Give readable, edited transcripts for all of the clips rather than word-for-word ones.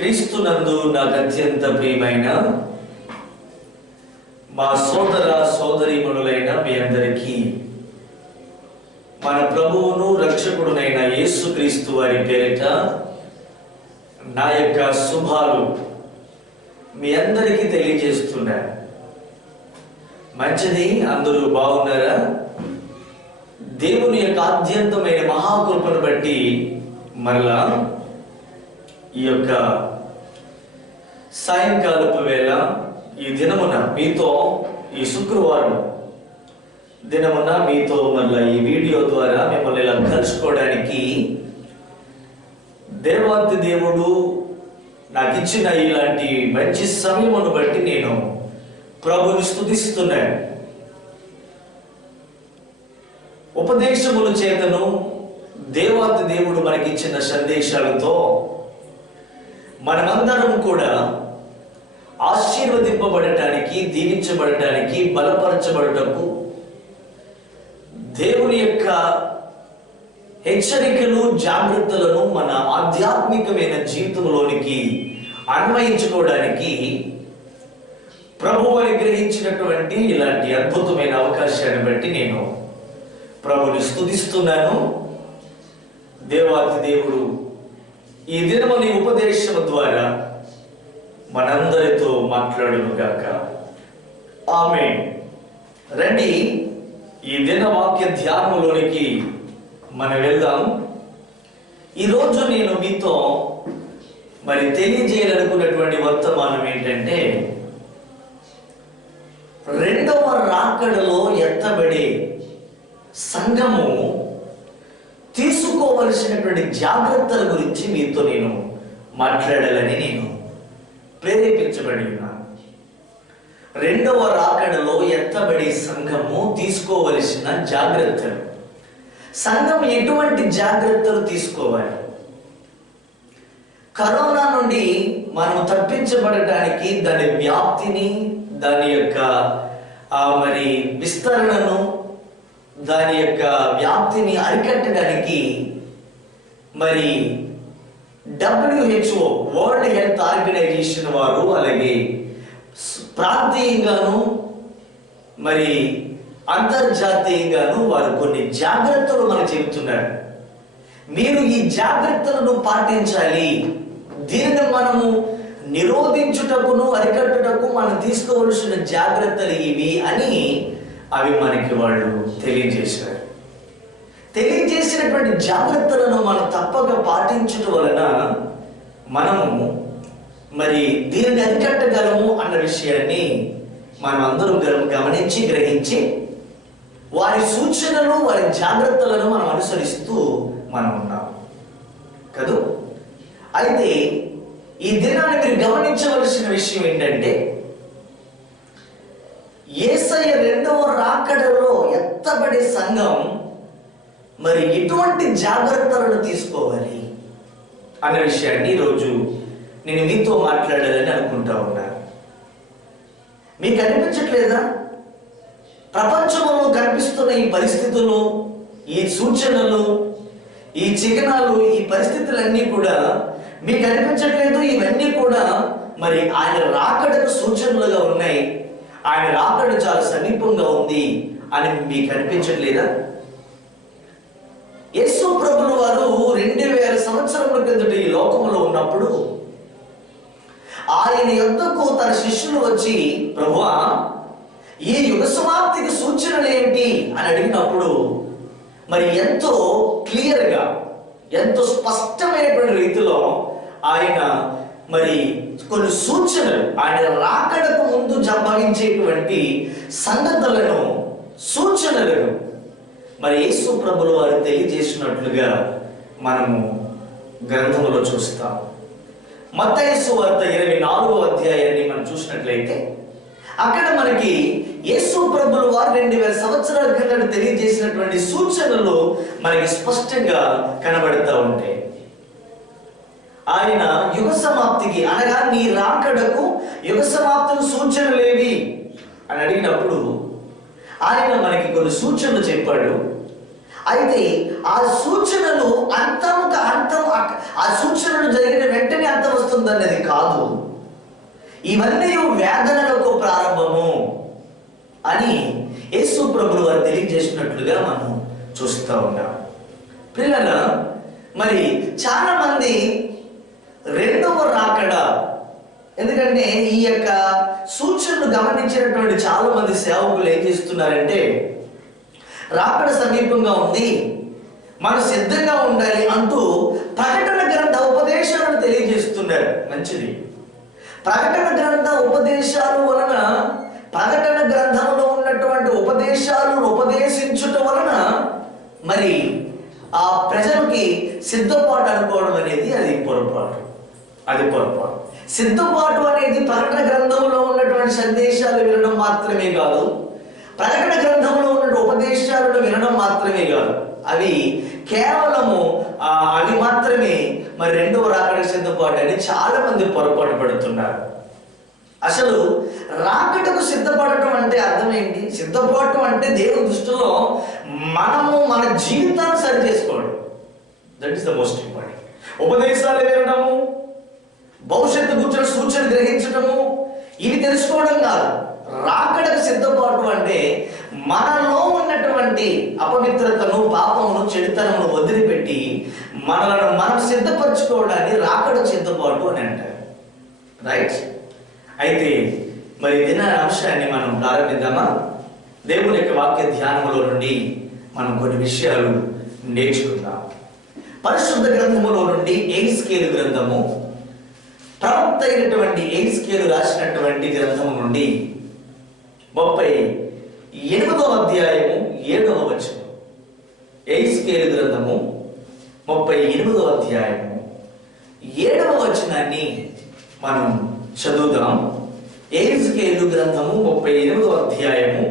క్రీస్తునందు నాకు అత్యంత ప్రియమైన మా సోదర సోదరీమణులైన మీ అందరికీ మన ప్రభువును రక్షకుడునైన యేసుక్రీస్తు వారి పేరిట నా యొక్క శుభాలు మీ అందరికీ తెలియజేస్తున్నాను. మంచిది, అందరూ బాగున్నారా? దేవుని యొక్క అత్యంతమైన మహాకృపను బట్టి మరలా ఈ యొక్క సాయంకాలపు వేళ ఈ దినమున మీతో, ఈ శుక్రవారం దినమున మీతో మళ్ళీ ఈ వీడియో ద్వారా మిమ్మల్ని ఇలా కలుసుకోవడానికి దేవాతి దేవుడు నాకు ఇచ్చిన ఇలాంటి మంచి సమయమును బట్టి నేను ప్రభుని స్తుతిస్తున్నాను. ఉపదేశముల చేతను దేవాతి దేవుడు మనకిచ్చిన సందేశాలతో మనమందరం కూడా ఆశీర్వదింపబడటానికి, దీవించబడటానికి, బలపరచబడటకు దేవుని యొక్క హెచ్చరికలు, జాగ్రత్తలను మన ఆధ్యాత్మికమైన జీవితంలోనికి అన్వయించుకోవడానికి ప్రభువు అనుగ్రహించినటువంటి ఇలాంటి అద్భుతమైన అవకాశాన్ని బట్టి నేను ప్రభుని స్తుతిస్తున్నాను. దేవాతి దేవుడు ఈ దినముని ఉపదేశం ద్వారా మనందరితో మాట్లాడును గాక. ఆమేన్. రండి, ఈ దిన వాక్య ధ్యానంలోనికి మనం వెళ్దాం. ఈరోజు నేను మీతో తెలియజేయాలనుకున్నటువంటి వర్తమానం ఏంటంటే, రెండవ రాకడలో ఎత్తబడే సంఘము తీసుకోవలసినటువంటి జాగ్రత్తల గురించి మీతో నేను మాట్లాడాలని నేను ప్రేరేపించబడి ఉన్నాను. రెండవ రాకడలో ఎత్తబడే సంఘము తీసుకోవలసిన జాగ్రత్తలు. సంఘం ఎటువంటి జాగ్రత్తలు తీసుకోవాలి? కరోనా నుండి మనం తప్పించబడటానికి, దాని వ్యాప్తిని, దాని యొక్క విస్తరణను, దాని యొక్క వ్యాప్తిని అరికట్టడానికి WHO వరల్డ్ హెల్త్ ఆర్గనైజేషన్ వారు, అలాగే ప్రాంతీయంగాను అంతర్జాతీయంగాను వారు కొన్ని జాగ్రత్తలు మనకు చెబుతున్నారు. మీరు ఈ జాగ్రత్తలను పాటించాలి, దీనిని మనము నిరోధించుటకును అరికట్టుటకు మనం తీసుకోవలసిన జాగ్రత్తలు ఇవి అని అవి మనకి వాళ్ళు తెలియజేశారు. తెలియజేసినటువంటి జాగ్రత్తలను మనం తప్పక పాటించడం వలన మనము దీనిని అరికట్టగలము అన్న విషయాన్ని మనం అందరం గమనించి, గ్రహించి వారి సూచనలు, వారి జాగ్రత్తలను మనం అనుసరిస్తూ మనం ఉన్నాం కదూ. అయితే ఈ దినాన్ని మీరు గమనించవలసిన విషయం ఏంటంటే, యేసయ్య రెండవ రాకడలో ఎత్తబడే సంఘం ఎటువంటి జాగ్రత్తలను తీసుకోవాలి అన్న విషయాన్ని ఈరోజు నేను మీతో మాట్లాడాలని అనుకుంటా ఉన్నాను. మీకు అనిపించట్లేదా? ప్రపంచంలో కనిపిస్తున్న ఈ పరిస్థితులు, ఈ సూచనలు, ఈ చిహ్నాలు, ఈ పరిస్థితులన్నీ కూడా మీకు అనిపించట్లేదు? ఇవన్నీ కూడా ఆయన రాకడకు సూచనలుగా ఉన్నాయి. ఆయన రాకడ చాలా సమీపంగా ఉంది అని మీకు అనిపించట్లేదా? యేసు ప్రభువు వారు 2000 సంవత్సరముల కిందట ఈ లోకంలో ఉన్నప్పుడు ఆయన యొద్దకు తన శిష్యులు వచ్చి, ప్రభువా, ఈ యుగ సమాప్తికి సూచనలు ఏమిటి అని అడిగినప్పుడు ఎంతో క్లియర్గా, ఎంతో స్పష్టమైనటువంటి రీతిలో ఆయన కొన్ని సూచనలు, ఆయన రాకడకు ముందు సంభవించేటువంటి సంగతులను, సూచనలను యేసు ప్రభువుల వారు తెలియజేసినట్లుగా మనము గ్రంథంలో చూస్తాం. మత్తయి సువార్త 24వ అధ్యాయాన్ని మనం చూసినట్లయితే అక్కడ యేసు ప్రభువుల వారు 2000 సంవత్సరాల క్రితం తెలియజేసినటువంటి సూచనలు స్పష్టంగా కనబడుతూ ఉంటాయి. ఆయన యుగ సమాప్తికి, అనగా నీ రాకడకు యుగ సమాప్తికి సూచనలేవి అని అడిగినప్పుడు ఆయన కొన్ని సూచనలు చెప్పాడు. అయితే ఆ సూచనలు ఆ సూచనలు జరిగిన వెంటనే అంతం వస్తుందనేది కాదు. ఇవన్నీ వేదనలకు ప్రారంభము అని యేసు ప్రభువు వారు తెలియజేసినట్లుగా మనం చూస్తూ ఉన్నాం. పిల్లల, మరి చాలా మంది రెండవ రాకడ, ఎందుకంటే ఈ యొక్క సూచనలు గమనించినటువంటి చాలా మంది సేవకులు ఏం చేస్తున్నారంటే, రాకడ సమీపంగా ఉంది, మనం సిద్ధంగా ఉండాలి అంటూ ప్రకటన గ్రంథ ఉపదేశాలను తెలియజేస్తున్నారు. మంచిది. ప్రకటన గ్రంథ ఉపదేశాలు వలన, ప్రకటన గ్రంథంలో ఉన్నటువంటి ఉపదేశాలను ఉపదేశించుట వలన మరి ఆ ప్రజలకి సిద్ధపాటు అనుకోవడం అనేది అది పొరపాటు. సిద్ధపాటు అనేది ప్రకటన గ్రంథంలో ఉన్నటువంటి సందేశాలు వినడం మాత్రమే కాదు, ప్రకటన గ్రంథంలో ఉన్న ఉపదేశాలను వినడం మాత్రమే కాదు, అవి కేవలము అవి మాత్రమే మరి రెండవ రాకడ సిద్ధపాటు అని చాలా మంది పొరపాటు పడుతున్నారు. అసలు రాకడకు సిద్ధపడటం అంటే అర్థం ఏంటి? సిద్ధపడటం అంటే దేవుని దృష్టిలో మనము మన జీవితాన్ని సరి చేసుకోవడం. That is the most important. ఉపదేశాలు వినడము, భవిష్యత్తు గురించిన సూచన గ్రహించడము, ఇవి తెలుసుకోవడం కాదు. రాకడకు సిద్ధపాటు అంటే మనలో ఉన్నటువంటి అపవిత్రతను, పాపమును, చెడుతనమును వదిలిపెట్టి మనలను మనం సిద్ధపరచుకోవడాన్ని రాకడకు సిద్ధపాటు అని అంటారు. రైట్? అయితే మరి దిన అంశాన్ని మనం ప్రారంభిద్దామా? దేవుని యొక్క వాక్య ధ్యానములో నుండి మనం కొన్ని విషయాలు నేర్చుకుందాం. పరిశుద్ధ గ్రంథములో నుండి ఎహెజ్కేలు గ్రంథము, ప్రవక్త అయినటువంటి ఎహెజ్కేలు రాసినటువంటి గ్రంథము నుండి 38వ అధ్యాయము 7వ వచనం. ఎహెజ్కేలు గ్రంథము 38వ అధ్యాయము 7వ వచనాన్ని మనం చదువుదాం. ఎహెజ్కేలు గ్రంథము 38వ అధ్యాయము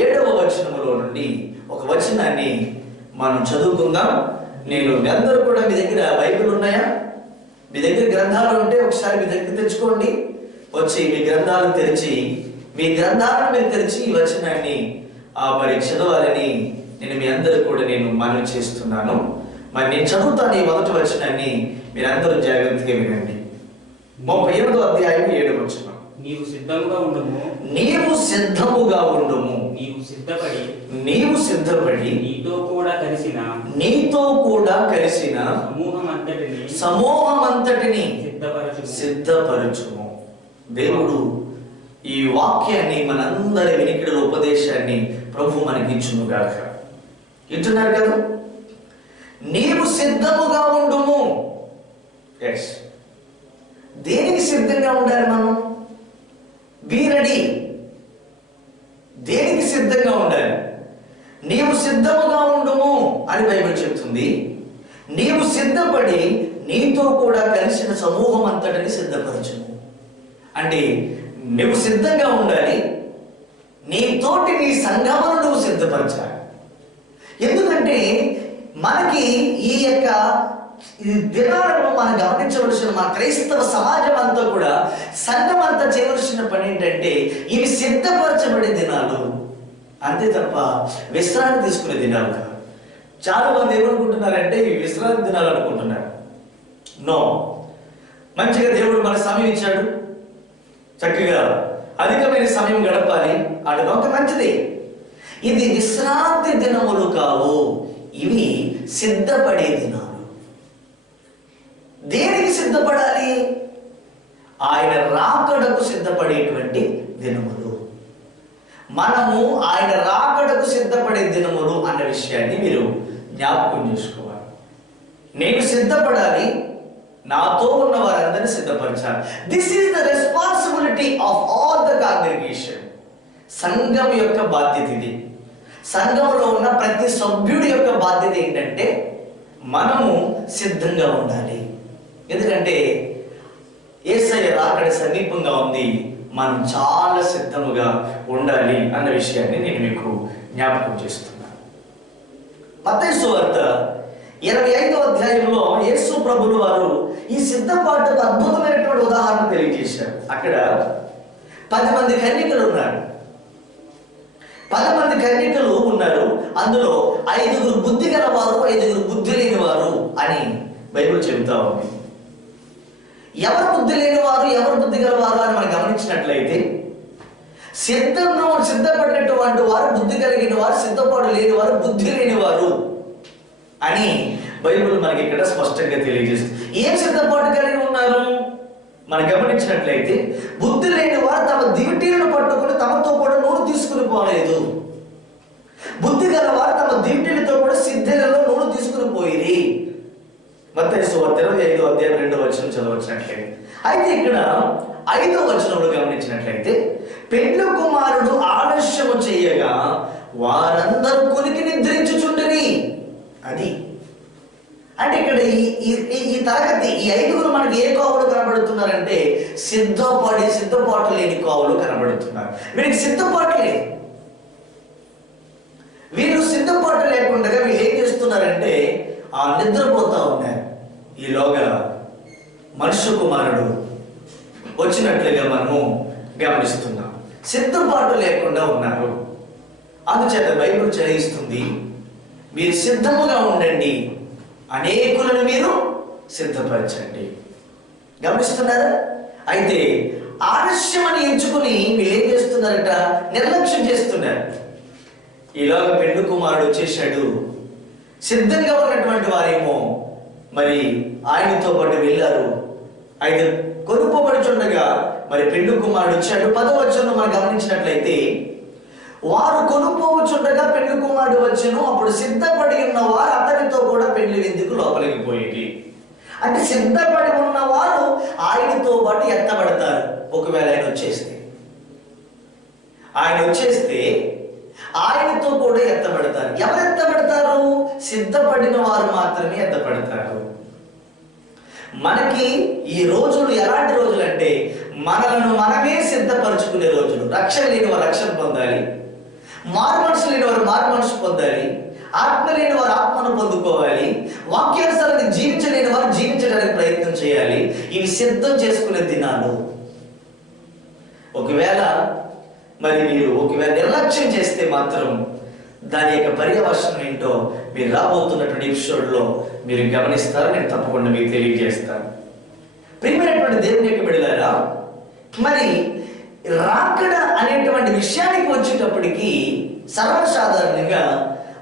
7వ వచనములో నుండి ఒక వచనాన్ని మనం చదువుకుందాం. మీ అందరూ కూడా మీ దగ్గర బైబిల్ ఉన్నాయా? మీ దగ్గర గ్రంథాలు ఉంటే ఒకసారి మీ దగ్గర తెచ్చుకోండి. వచ్చి మీ గ్రంథాలను తెరిచి ఈ వచనాన్ని మరి చదవాలని నేను మీ అందరూ కూడా మనవి చేస్తున్నాను. మరి నేను చదువుతాను ఈ మొదటి వచనాన్ని, మీరందరూ జాగ్రత్తగా వినండి. 38వ అధ్యాయం 7వ వచనం. నీవు సిద్ధముగా ఉండుము, నీవు సిద్ధపడి నీతో కూడా కలిసిన సమూహమంతటిని సిద్ధపరచుము. దేవుడు ఈ వాక్యాన్ని మనందరి వినికిడిలో ఉపదేశాన్ని ప్రభు మనకి ఇచ్చును గాక. వింటున్నారు కదా? నీవు సిద్ధముగా ఉండుము. ఎస్, దేనికి సిద్ధంగా ఉండాలి మనం? Be ready. దేనికి సిద్ధంగా ఉండాలి? నీవు సిద్ధముగా ఉండుము అని బైబిల్ చెప్తుంది. నీవు సిద్ధపడి నీతో కూడా కలిసిన సమూహం అంతటిని సిద్ధపరచుము. అంటే నువ్వు సిద్ధంగా ఉండాలి, నీతోటి నీ సంఘమును నువ్వు సిద్ధపరచాలి. ఎందుకంటే మనకి ఈ యొక్క దినాలను మనం గమనించవలసిన మన క్రైస్తవ సమాజం అంతా కూడా, సంఘం అంతా చేయవలసిన పని ఏంటంటే ఇవి సిద్ధపరచబడే దినాలు, అంతే తప్ప విశ్రాంతి తీసుకునే దినాలు కాదు. చాలా మంది ఏమనుకుంటున్నారంటే ఇవి విశ్రాంతి దినాలు అనుకుంటున్నారు. నో, మంచిగా దేవుడు మన సమయం ఇచ్చాడు, చక్కగా అధికమైన సమయం గడపాలి అంటే ఒక మంచిది. ఇది విశ్రాంతి దినములు కావు, ఇవి సిద్ధపడే దినాలు. దేనికి సిద్ధపడాలి? ఆయన రాకడకు సిద్ధపడేటువంటి దినములు. మనము ఆయన రాకడకు సిద్ధపడే దినములు అన్న విషయాన్ని మీరు జ్ఞాపకం చేసుకోవాలి. నేను సిద్ధపడాలి, నాతో ఉన్న వారందరినీ సిద్ధపరచాలి. This is the responsibility of all the congregation. సంఘం యొక్క బాధ్యత ఇది. సంఘంలో ఉన్న ప్రతి సభ్యుడి యొక్క బాధ్యత ఏంటంటే మనము సిద్ధంగా ఉండాలి. ఎందుకంటే యేసయ్య రాకడ సమీపంగా ఉంది, మనం చాలా సిద్ధముగా ఉండాలి అన్న విషయాన్ని నేను మీకు జ్ఞాపకం చేస్తున్నాను. మత్తయి సువార్త 25వ అధ్యాయంలో యేసు ప్రభులు వారు ఈ సిద్ధపాటుకు అద్భుతమైనటువంటి ఉదాహరణ తెలియజేశారు. అక్కడ 10 మంది కన్యకలు ఉన్నారు. 10 మంది కన్యకలు ఉన్నారు. అందులో 5 బుద్ధి గలవారు, 5 బుద్ధి లేనివారు అని బైబిల్ చెబుతా ఉంది. ఎవరు బుద్ధి లేనివారు, ఎవరు బుద్ధి గలవారు అని మనం గమనించినట్లయితే సిద్ధపడినటువంటి వారు బుద్ధి కలిగిన వారు, సిద్ధపాటు లేనివారు బుద్ధి లేనివారు అని బైబిల్ మనకి ఇక్కడ స్పష్టంగా తెలియజేస్తుంది. ఏం సిద్ధపాటు కలిగి ఉన్నారు మనం గమనించినట్లయితే, బుద్ధి లేని వారు తమ దివిటీలను పట్టుకుని తమతో కూడా నూనె తీసుకుని పోలేదు. బుద్ధి గల వారు తమ దివిటీలతో కూడా సిద్ధలలో నూనె తీసుకుని పోయిరి. మత్తయి సువార్త 25వ అధ్యాయం 2వ వచనం చదవచ్చినట్లయితే, అయితే ఇక్కడ 5వ వచనంలో గమనించినట్లయితే, పెండ్లి కుమారుడు ఆలస్యము చేయగా వారందరూ కొనికి నిద్రించుచుండని. అది అంటే ఇక్కడ ఈ తరగతి ఈ 5 మనకి ఏ కోవలు కనబడుతున్నారంటే సిద్ధపాటు లేని కోవలు కనబడుతున్నారు. వీరికి సిద్ధపాటు లేదు. వీళ్ళు సిద్ధపాటు లేకుండా వీళ్ళు ఏం చేస్తున్నారంటే నిద్రపోతా ఉన్నారు. ఈలోగా మనుష్య కుమారుడు వచ్చినట్లుగా మనము గమనిస్తున్నాం. సిద్ధపాటు లేకుండా ఉన్నారు. అందుచేత బైబిల్ చదివిస్తుంది, మీరు సిద్ధముగా ఉండండి, అనేకులను మీరు సిద్ధపరచండి. గమనిస్తున్నారా? అయితే ఆలస్యం అని ఎంచుకుని వీళ్ళు ఏం చేస్తున్నారట, నిర్లక్ష్యం చేస్తున్నారు. ఈలోగా పెండ్లి కుమారుడు వచ్చేసాడు. సిద్ధంగా ఉన్నటువంటి వారేమో మరి ఆయనతో పాటు వెళ్ళారు. అయితే కొనుక్కోబడుచుండగా మరి పెండ్లి కుమారుడు వచ్చాడు. 10వ వచనంలో మనం గమనించినట్లయితే, వారు కొనుక్కోవచ్చుండగా పెండ్లి కుమారుడు వచ్చెను. అప్పుడు సిద్ధపడి ఉన్న వారు అతనితో కూడా పెండ్లి విందుకు లోపలికి పోయేది. అంటే సిద్ధపడి ఉన్న వారు ఆయనతో పాటు ఎత్తబడతారు. ఒకవేళ ఆయన వచ్చేస్తే ఆయనతో కూడా ఎత్తబడతారు. ఎవరు ఎత్తబడతారు? సిద్ధపడిన వారు మాత్రమే ఎత్తబడతారు. మనకి ఈ రోజులు ఎలాంటి రోజులు అంటే, మనలను మనమే సిద్ధపరచుకునే రోజులు. రక్షణ లేని వారు రక్షణ పొందాలి, మారు మనసు లేని వారు మారు మనసు పొందాలి, ఆత్మ లేని వారు ఆత్మను పొందుకోవాలి, వాక్యానుసారంగా జీవించలేని వారు జీవించడానికి ప్రయత్నం చేయాలి. ఇవి సిద్ధం చేసుకునే దినాలు. ఒకవేళ మీరు నిర్లక్ష్యం చేస్తే మాత్రం దాని యొక్క పర్యవసనం ఏంటో మీరు రాబోతున్నటువంటి ఎపిసోడ్లో మీరు గమనిస్తారు. నేను తప్పకుండా మీకు తెలియజేస్తాను. ప్రియమైనటువంటి దేవుని యొక్క బిడ్డలారా, మరి రాకడ అనేటువంటి విషయానికి వచ్చేటప్పటికి సర్వసాధారణంగా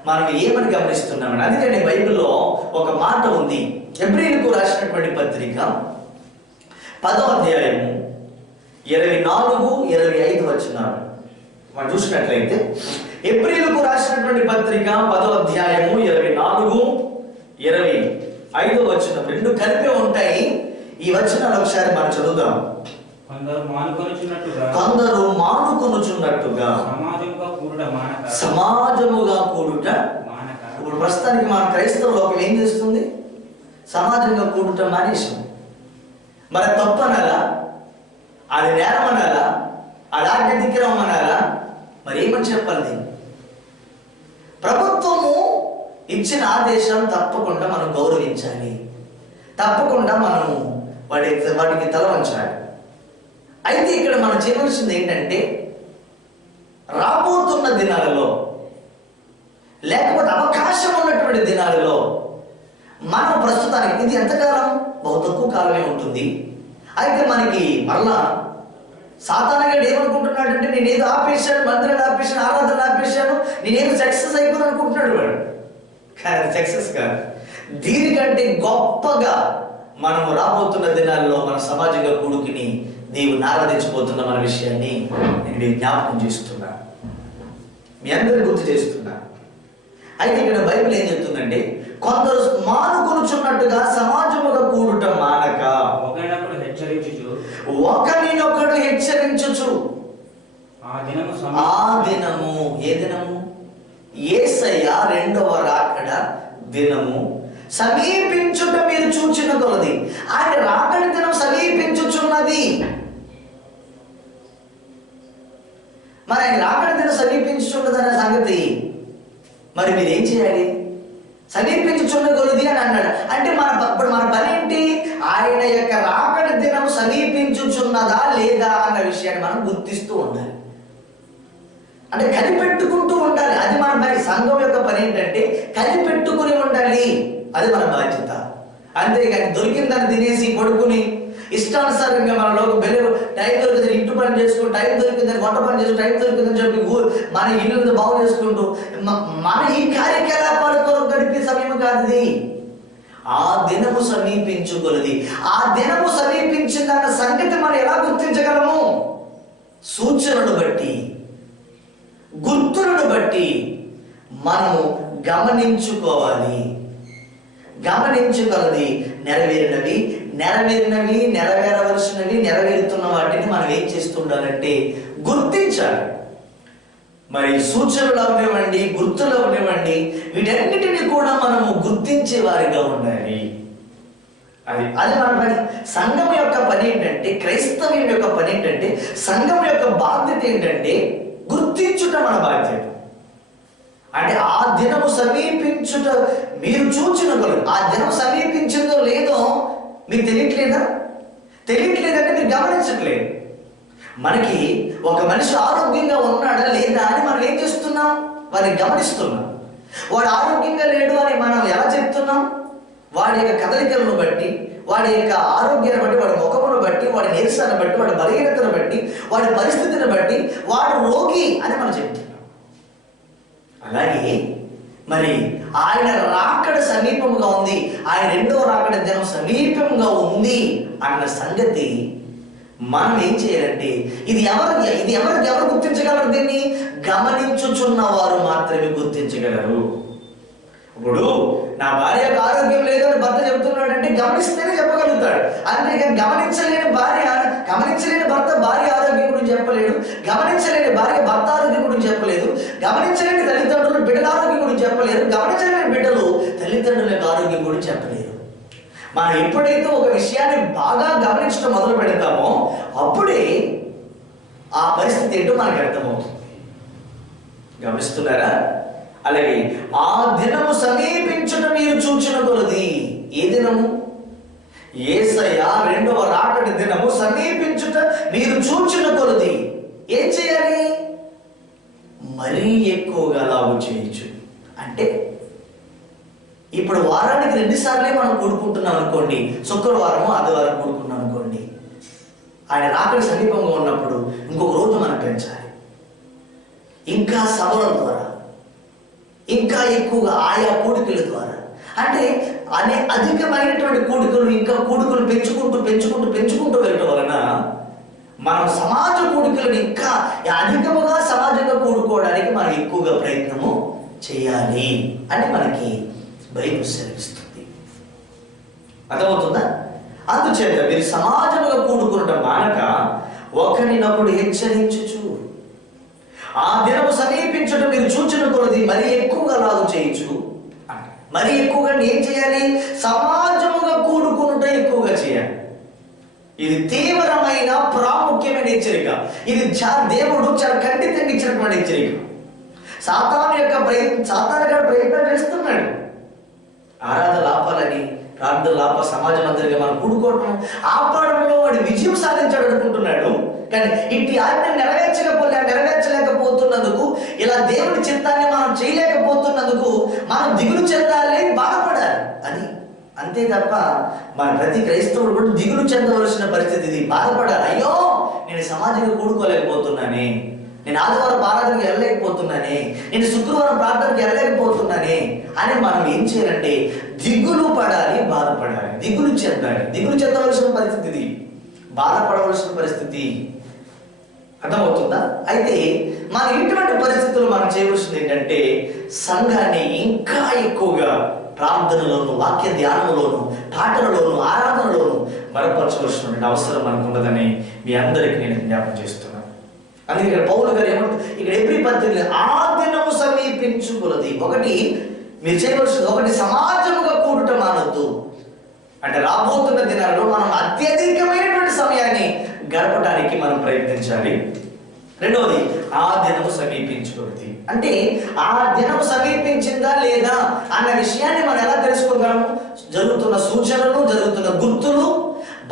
మనం ఏమని గమనిస్తున్నామని, అందుకని బైబిల్లో ఒక మాట ఉంది. హెబ్రీయులకు రాసినటువంటి పత్రిక 10వ అధ్యాయము 24, 25 వచనాలు మనం చూసినట్లయితే, హెబ్రీయులకు రాసినటువంటి పత్రిక 10వ అధ్యాయము 24, 25 వచనం 2 కలిపే ఉంటాయి. ఈ వచనాలు ఒకసారి మనం చదువుదాం. కొందరు మానుకొనుచున్నట్టుగా సమాజముగా కూడుట మానక. ఇప్పుడు ప్రస్తుతానికి మన క్రైస్తవ లోకం ఏం చేస్తుంది? సమాజంగా కూడుట మానేసాం. మరి తప్పు అనాలా? అది నేరం అనాలా? అది ఆజ్ఞాధిక్రమం అనాలా? మరి ఏమని చెప్పాలి? ప్రభుత్వము ఇచ్చిన ఆదేశాలను తప్పకుండా మనం గౌరవించాలి, తప్పకుండా మనము వాటికి తల వంచాలి. అయితే ఇక్కడ మనం చేయవలసింది ఏంటంటే, రాబోతున్న దినాలలో లేకపోతే అవకాశం ఉన్నటువంటి దినాలలో మనం ప్రస్తుతానికి, ఇది ఎంతకాలం? బహు తక్కువ కాలమే ఉంటుంది. అయితే మనకి మరలా సాతానుగాడు ఏమనుకుంటున్నాడంటే, నేనేదో ఆపేశాను, మందిరాన్ని ఆపేశాను, ఆరాధన ఆపేశాను, నేనేదో సక్సెస్ అయిపోను అనుకుంటున్నాడు వాడు. కానీ సక్సెస్ కాదు. దీనికంటే గొప్పగా మనము రాబోతున్న దినాల్లో మన సమాజంగా కూడుకుని దేవుని ఆరాధించబోతున్న మన విషయాన్ని నేను జ్ఞాపకం చేస్తున్నా, మీ అందరూ గుర్తు చేస్తున్నా. అయితే ఇక్కడ బైబిల్ ఏం చెప్తుందంటే, కొందరు మానుకొనుచున్నట్టుగా సమాజముగా కూడుట మానక ఒకరినొకడు హెచ్చరించుచు. ఆ దినము ఏ దినము? యేసయ్య రెండవ రాకడ దినము సమీపించుట మీరు చూచిన కొలది. ఆయన రాకడ దినం సమీపించుచున్నది. మరి ఆయన రాకడ దినం సమీపించుచున్నదనే సంగతి మరి మీరు ఏం చేయాలి? సమీపించుచున్న కొలది అని అన్నాడు. అంటే ఇప్పుడు మన పని ఏంటి? ఆయన యొక్క రాకడ దినం సమీపించుచున్నదా లేదా అన్న విషయాన్ని మనం గుర్తిస్తూ ఉండాలి. అంటే కనిపెట్టుకుంటూ ఉండాలి. అది మన పని. సంఘం యొక్క పని ఏంటంటే కనిపెట్టుకుని ఉండాలి. అది మన బాధ్యత. అంతేగాని దొరికిందని తినేసి పడుకుని ఇష్టానుసారంగా మన లోక బెల్లు టైం దొరికిందని ఇంటి పని చేసుకుంటూ, టైం దొరికిందని వంట పని చేసుకుంటూ, టైం దొరికిందని చెప్పి మన ఇల్లు బాగు చేసుకుంటూ మన ఈ కార్యకలాపాల కొరకు గడిపే సమయం కాదు ఇది. ఆ దినము సమీపించుకొలది. ఆ దినము సమీపించిందన్న సంగతి మనం ఎలా గుర్తించగలము? సూచనను బట్టి, గుర్తులను బట్టి మనము గమనించుకోవాలి. గమనించుకొలది. నెరవేరినవి, నెరవేరవలసినవి, నెరవేరుతున్న వాటిని మనం ఏం చేస్తుండాలంటే గుర్తించాలి. మరి సూచనలు అవనివ్వండి, గుర్తులు అవనివ్వండి, వీటన్నిటిని కూడా మనము గుర్తించే వారిగా ఉండాలి. అది మన పని. సంఘం యొక్క పని ఏంటంటే, క్రైస్తవ్యం యొక్క పని ఏంటంటే, సంఘం యొక్క బాధ్యత ఏంటంటే గుర్తించుట మన బాధ్యత. అంటే ఆ దినము సమీపించుట మీరు చూచిన కొలది. ఆ దినం సమీపించిందో లేదో మీకు తెలియట్లేదంటే మీరు గమనించట్లేదు. మనకి ఒక మనిషి ఆరోగ్యంగా ఉన్నాడా లేదా అని మనం ఏం చేస్తున్నాం? వారిని గమనిస్తున్నాం. వాడు ఆరోగ్యంగా లేడు అని మనం ఎలా చెప్తున్నాం? వాడి యొక్క కదలికలను బట్టి, వాడి యొక్క ఆరోగ్యాన్ని బట్టి, వాడి ముఖమును బట్టి, వాడి నీరసాన్ని బట్టి, వాడి బలహీనతను బట్టి, వాడి పరిస్థితిని బట్టి వాడు రోగి అని మనం చెప్తున్నాం. అలాగే మరి ఆయన రాకడ సమీపంగా ఉంది, ఆయన రెండవ రాకడ దినం సమీపంగా ఉంది అన్న సంగతి మనం ఏం చేయాలంటే, ఇది ఎవరు గుర్తించగలరు? దీన్ని గమనించుచున్న వారు మాత్రమే గుర్తించగలరు. ఇప్పుడు నా భార్యకు ఆరోగ్యం లేదు అని భర్త చెబుతున్నాడంటే గమనిస్తేనే చెప్పగలుగుతాడు. అంతేకాని గమనించలేని భర్త భార్య ఆరోగ్యం గురించి చెప్పలేడు, గమనించలేని భార్య భర్త ఆరోగ్యం గురించి చెప్పలేదు, గమనించలేని తల్లిదండ్రులు బిడ్డల ఆరోగ్యం గురించి చెప్పలేరు, గమనించలేని బిడ్డలు తల్లిదండ్రుల యొక్క ఆరోగ్యం గురించి చెప్పలేరు. మనం ఎప్పుడైతే ఒక విషయాన్ని బాగా గమనించడం మొదలు పెడతామో అప్పుడే ఆ పరిస్థితి ఏంటో మనకు అర్థమవుతుంది. గమనిస్తున్నారా? అలాగే ఆ దినము సమీపించుట మీరు చూచిన కొలది. ఏ దినము? యేసయ్య రెండవ రాకడ దినము సమీపించుట మీరు చూచిన కొలది ఏం చేయాలి? మరీ ఎక్కువగా లాభు చేయొచ్చు. అంటే ఇప్పుడు వారానికి 2 సార్లే మనం కూడుకుంటున్నాం అనుకోండి, శుక్రవారము ఆదివారం కూడుకున్నాం అనుకోండి, ఆయన రాకడ సమీపంగా ఉన్నప్పుడు ఇంకొక రోజు మనం పెంచాలి. ఇంకా సభల ద్వారా, ఇంకా ఎక్కువగా ఆయా కూడికల ద్వారా, అంటే అధికమైనటువంటి కూడికలు, ఇంకా కూడికలు పెంచుకుంటూ వెళ్ళటం వలన మనం సమాజ కూడికలను ఇంకా అధికముగా సమాజంగా కూడుకోవడానికి మనం ఎక్కువగా ప్రయత్నము చేయాలి అని మనకి బైబిల్ సెలవిస్తుంది. అర్థమవుతుందా? అందుచేత మీరు సమాజముగా కూడుకునటం మానక ఒకరినొకడు హెచ్చరించుచు ఆ దినము సమీపించడం మీరు చూచిన కొలది మరీ ఎక్కువగా లాగు చేయొచ్చు. మరీ ఎక్కువగా ఏం చేయాలి? సమాజముగా కూడుకునుట ఎక్కువగా చేయాలి. ఇది తీవ్రమైన ప్రాముఖ్యమైన హెచ్చరిక. ఇది దేవుడు చాలా ఖండితంగా ఇచ్చినటువంటి హెచ్చరిక. సాతాను ప్రయత్నం చేస్తున్నాడు. ఆరాధన ఆపాలని, ప్రార్థనలు సమాజం అందరిగా మనం కూడుకోవటం ఆపడంలో వాడు విజయం సాధించాడు అనుకుంటున్నాడు. కానీ ఇంటి ఆజ్ఞ నెరవేర్చలేకపోతున్నందుకు, ఇలా దేవుడి చిత్తాన్ని మనం చేయలేకపోతున్నందుకు మనం దిగులు చెందాలి, బాధపడాలి అని. అంతే తప్ప మన ప్రతి క్రైస్తవుడు కూడా దిగులు చెందవలసిన పరిస్థితి ఇది. బాధపడాలి, అయ్యో నేను సమాజంగా కూడుకోలేకపోతున్నానే, నేను ఆదివారం ఆరాధనకి వెళ్ళలేకపోతున్నానే, నేను శుక్రవారం ప్రార్థనకి వెళ్ళలేకపోతున్నానే అని మనం ఏం చేయాలంటే దిగులు పడాలి, బాధపడాలి, దిగులు చెందాలి. దిగులు చెందవలసిన పరిస్థితి ఇది, బాధపడవలసిన పరిస్థితి. అర్థమవుతుందా? అయితే మన ఇటువంటి పరిస్థితుల్లో మనం చేయవలసింది ఏంటంటే సంఘాన్ని ఇంకా ఎక్కువగా ప్రార్థనలోను, వాక్య ధ్యానంలోను, పాటలలోను, ఆరాధనలోను బలపరచవలసినటువంటి అవసరం మనకు ఉన్నదని మీ అందరికీ నేను జ్ఞాపకం చేస్తున్నాను. అందుకే ఇక్కడ పౌలు గారు ఏమంటారు, ఇక్కడ ఎవ్రీ పద్ధతి ఆ దినము సమీపించుకున్నది. ఒకటి మీరు చేయవలసింది, ఒకటి సమాజముగా కూడుట మానొద్దు. అంటే రాబోతున్న దినాలలో మనం అత్యధికమైనటువంటి సమయాన్ని గడపడానికి మనం ప్రయత్నించాలి. రెండవది, ఆ దినము సమీపించుకున్నది. అంటే ఆ దినము సమీపించిందా లేదా అన్న విషయాన్ని మనం ఎలా తెలుసుకోగలము? జరుగుతున్న సూచనలు, జరుగుతున్న గుర్తులు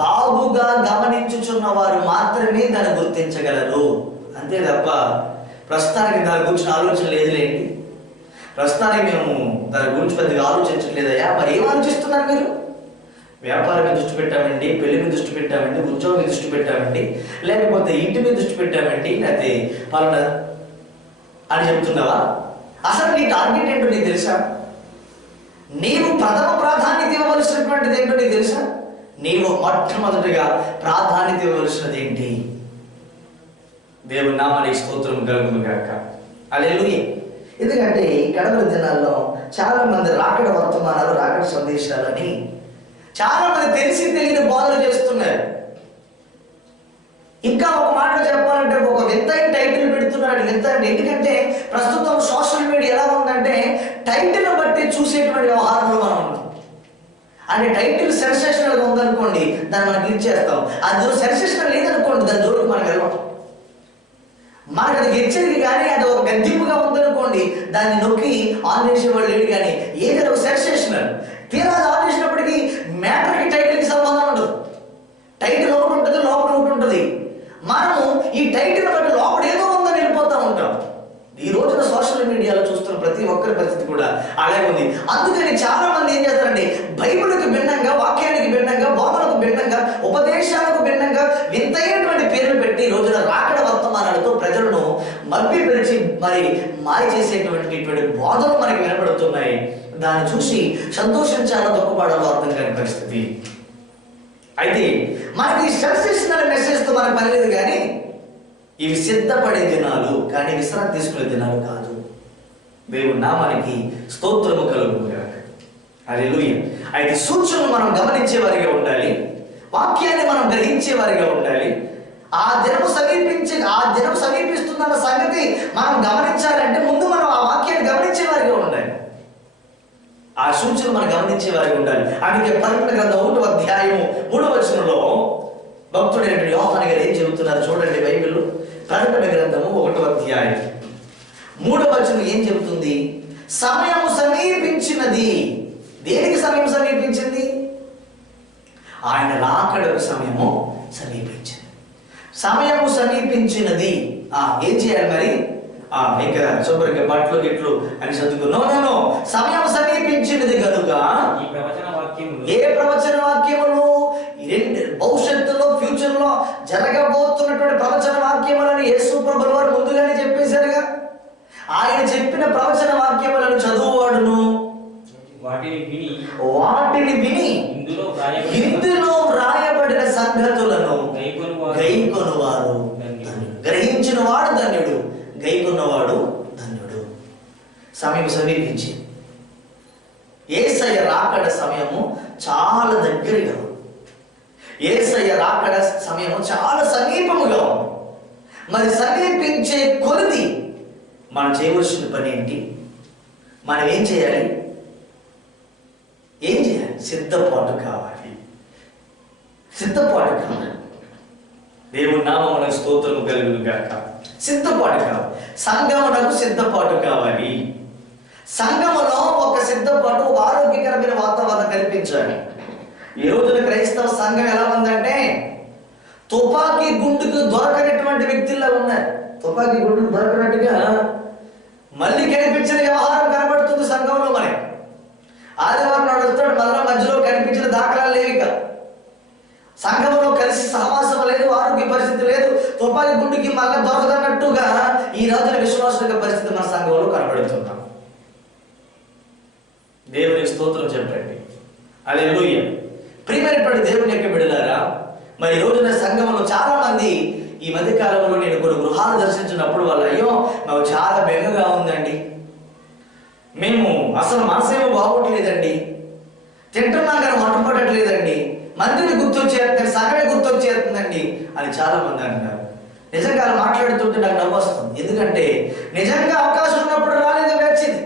బాగుగా గమనించుచున్న వారు మాత్రమే దాన్ని గుర్తించగలరు. అంతే తప్ప ప్రస్తుతానికి దాని గురించి ఆలోచన లేదులేండి, ప్రస్తుతానికి మేము దాని గురించి పెద్దగా ఆలోచించట్లేదయ్యా. మరి ఏం ఆలోచిస్తున్నారు మీరు? వ్యాపారం మీద దృష్టి పెట్టామండి, పెళ్లి మీద దృష్టి పెట్టామండి, ఉద్యోగం మీద దృష్టి పెట్టామండి, లేకపోతే ఇంటి మీద దృష్టి పెట్టామండి, లేకపోతే పలానా అని చెప్తున్నావా? అసలు నీ టార్గెట్ ఏంటో నీకు తెలుసా? నీవు ప్రథమ ప్రాధాన్యత ఇవ్వవలసినటువంటిది ఏంటో నీకు తెలుసా? నీవు మొట్టమొదటిగా ప్రాధాన్యత ఇవ్వవలసినది ఏంటి? దేవుని నామానికి స్తోత్రం కలుగును గాక. హల్లెలూయా. ఎందుకంటే ఈ కడవరి దినాల్లో చాలా మంది రాకడ వర్తమానాలు, రాకడ సందేశాలని చాలా మంది తెలిసి తెలియని బోధలు చేస్తున్నారు. ఇంకా ఒక మాట చెప్పాలంటే ఒక వింతైన టైటిల్ పెడుతున్నాడు. వింత ఎందుకంటే ప్రస్తుతం సోషల్ మీడియా ఎలా ఉందంటే టైటిల్ బట్టి చూసేటువంటి వ్యవహారంలో మనం ఉన్నాం. అంటే టైటిల్ సెన్సేషనల్గా ఉందనుకోండి, దాన్ని మనం క్లిక్ చేస్తాం. అది సెన్సేషనల్ లేదనుకోండి, దాని జోలికి మనం వెళ్ళాం. మనకు అది హెచ్చరిక కానీ అది ఒక గద్దింపుగా ఉందనుకోండి, దాన్ని నొక్కి ఆన్ చేసేవాళ్ళు లేడు. కానీ ఏదైనా ఒక సెన్సేషనల్ తీరా ఆన్ చేసినప్పటికీ మ్యాటర్కి టైటిల్కి సంబంధం ఉండదు. టైటిల్ ఒకటి ఉంటుంది, లోపల ఒకటి ఉంటుంది. మనము ఈ టైటిల్ బట్టి లోపల ఏదో ఉందని వెళ్ళిపోతూ ఉంటాం. ఈ రోజున సోషల్ మీడియాలో చూస్తున్న ప్రతి ఒక్కరి పరిస్థితి కూడా అలాగే ఉంది. అందుకని చాలా మంది ఏం చేస్తారంటే బైబిల్కి భిన్నంగా, వాక్యానికి భిన్నంగా, బోధనకు భిన్నంగా, ఉపదేశాలకు భిన్నంగా వింతైనటువంటి పేర్లు పెట్టి ఈ రోజున రాకడ వర్తమానాలతో ప్రజలను మభ్య పెరిచి మరి మాయ చేసేటువంటి బోధనలు మనకి వినపడుతున్నాయి. దాన్ని చూసి సంతోషించాలో దుఃఖపడాలో అర్థం కాని పరిస్థితి. అయితే మనకి సెన్సేషనల్ మెసేజ్తో మనకు పని లేదు. కానీ ఇవి సిద్ధపడే దినాలు, కానీ విశ్రాంతి తీసుకునే దినాలు కాదు. దేవుని నామానికి స్తోత్రము కలుగును గాక. హల్లెలూయా. అయితే సూచనలు మనం గమనించే వారిగా ఉండాలి, వాక్యాన్ని మనం గ్రహించే వారిగా ఉండాలి. ఆ దినము సమీపిస్తున్న సంగతి మనం గమనించాలంటే ముందు మనం ఆ వాక్యాన్ని గమనించే వారిగా ఉండాలి. ఆ సూచనలు మనం గమనించే వారిగా ఉండాలి. అందుకే ప్రకటన గ్రంథం 1వ అధ్యాయము 3వ వచనంలో భక్తుడైన యోహాను గారు ఏం చెబుతున్నారు చూడండి. బైబిల్ ప్రకటన గ్రంథము 1వ అధ్యాయం 3వ వచనం ఏం చెబుతుంది? సమయము సమీపించినది. దేనికి సమయం సమీపించింది? ఆయన రాకడకు సమయము సమీపించింది. సమయము సమీపించినది. ఏం చేయాలి మరి? ఇంకా శుభ్రంగా బట్టలు గిట్లు అని చదువుకున్నాను. సమయం సమీపించినది కనుక ఏ ప్రవచన వాక్యములు భవిష్యత్తులో ఫ్యూచర్లో జరగబోతున్నటువంటి ప్రవచన వాక్యములను యేసు ప్రభుల వారు ముందుగానే చెప్పేశారుగా. ఆయన చెప్పిన ప్రవచన వాక్యములను చదువువాడును వాటిని విని ఇందులో వ్రాయబడిన సంగతులను గైకొనువారు. గ్రహించిన వాడు ధన్యుడు, గైకొన్నవాడు ధన్యుడు. సమయం సమీపించి యేసయ్య రాకడ సమయము చాలా దగ్గరగా ఉంది. యేసయ్య రాకడ సమయము చాలా సమీపముగా ఉంది. మరి సమీపించే కొలది మనం చేయవలసిన పని ఏంటి? మనం ఏం చేయాలి? సిద్ధపాటు కావాలి. సిద్ధపాటు కావాలి. దేవుని నామమునకు స్తోత్రము కలుగును గాక. సిద్ధపాటు కావాలి. సంఘమునకు సిద్ధపాటు కావాలి. సంఘములో ఒక సిద్ధపాటు, ఆరోగ్యకరమైన వాతావరణం కల్పించాలి. ఈ రోజున క్రైస్తవ సంఘం ఎలా ఉందంటే తుపాకీ గుండుకు దొరకనటువంటి వ్యక్తుల్లో ఉన్నారు. తుపాకీ గుండుకు దొరకనట్టుగా మళ్ళీ కనిపించిన వ్యవహారం కనబడుతుంది సంఘంలో. మరి ఆదివారం నాడు వస్తాడు, మళ్ళీ మధ్యలో కనిపించిన దాఖలాలు లేవు. ఇక సంఘంలో కలిసి సహవాసం లేదు, ఆరోగ్య పరిస్థితి లేదు, తుపాకీ గుండుకి మళ్ళీ దొరకదన్నట్టుగా ఈ రోజున విశ్వాస పరిస్థితి మన సంఘంలో కనబడుతున్నాం. దేవునికి స్తోత్రం చెప్పండి. హల్లెలూయా. ప్రియమైనటువంటి దేవుని యొక్క బిడ్డలారా, మరి ఈ రోజున సంఘంలో చాలా మంది ఈ మధ్య కాలంలో నేను కొన్ని గృహాలు దర్శించినప్పుడు వాళ్ళు, అయ్యో మాకు చాలా బెంగగా ఉందండి, మేము అసలు మనసేమో బాగోట్లేదండి, తింటున్నాం కానీ వంట పడట్లేదండి, మందిని గుర్తొచ్చేస్తుంది, సంఘమే గుర్తొచ్చేస్తుందండి అని చాలా మంది అంటారు. నిజంగా మాట్లాడుతుంటే నాకు నవ్వు వస్తుంది. ఎందుకంటే నిజంగా అవకాశం ఉన్నప్పుడు రాలేదు వచ్చింది.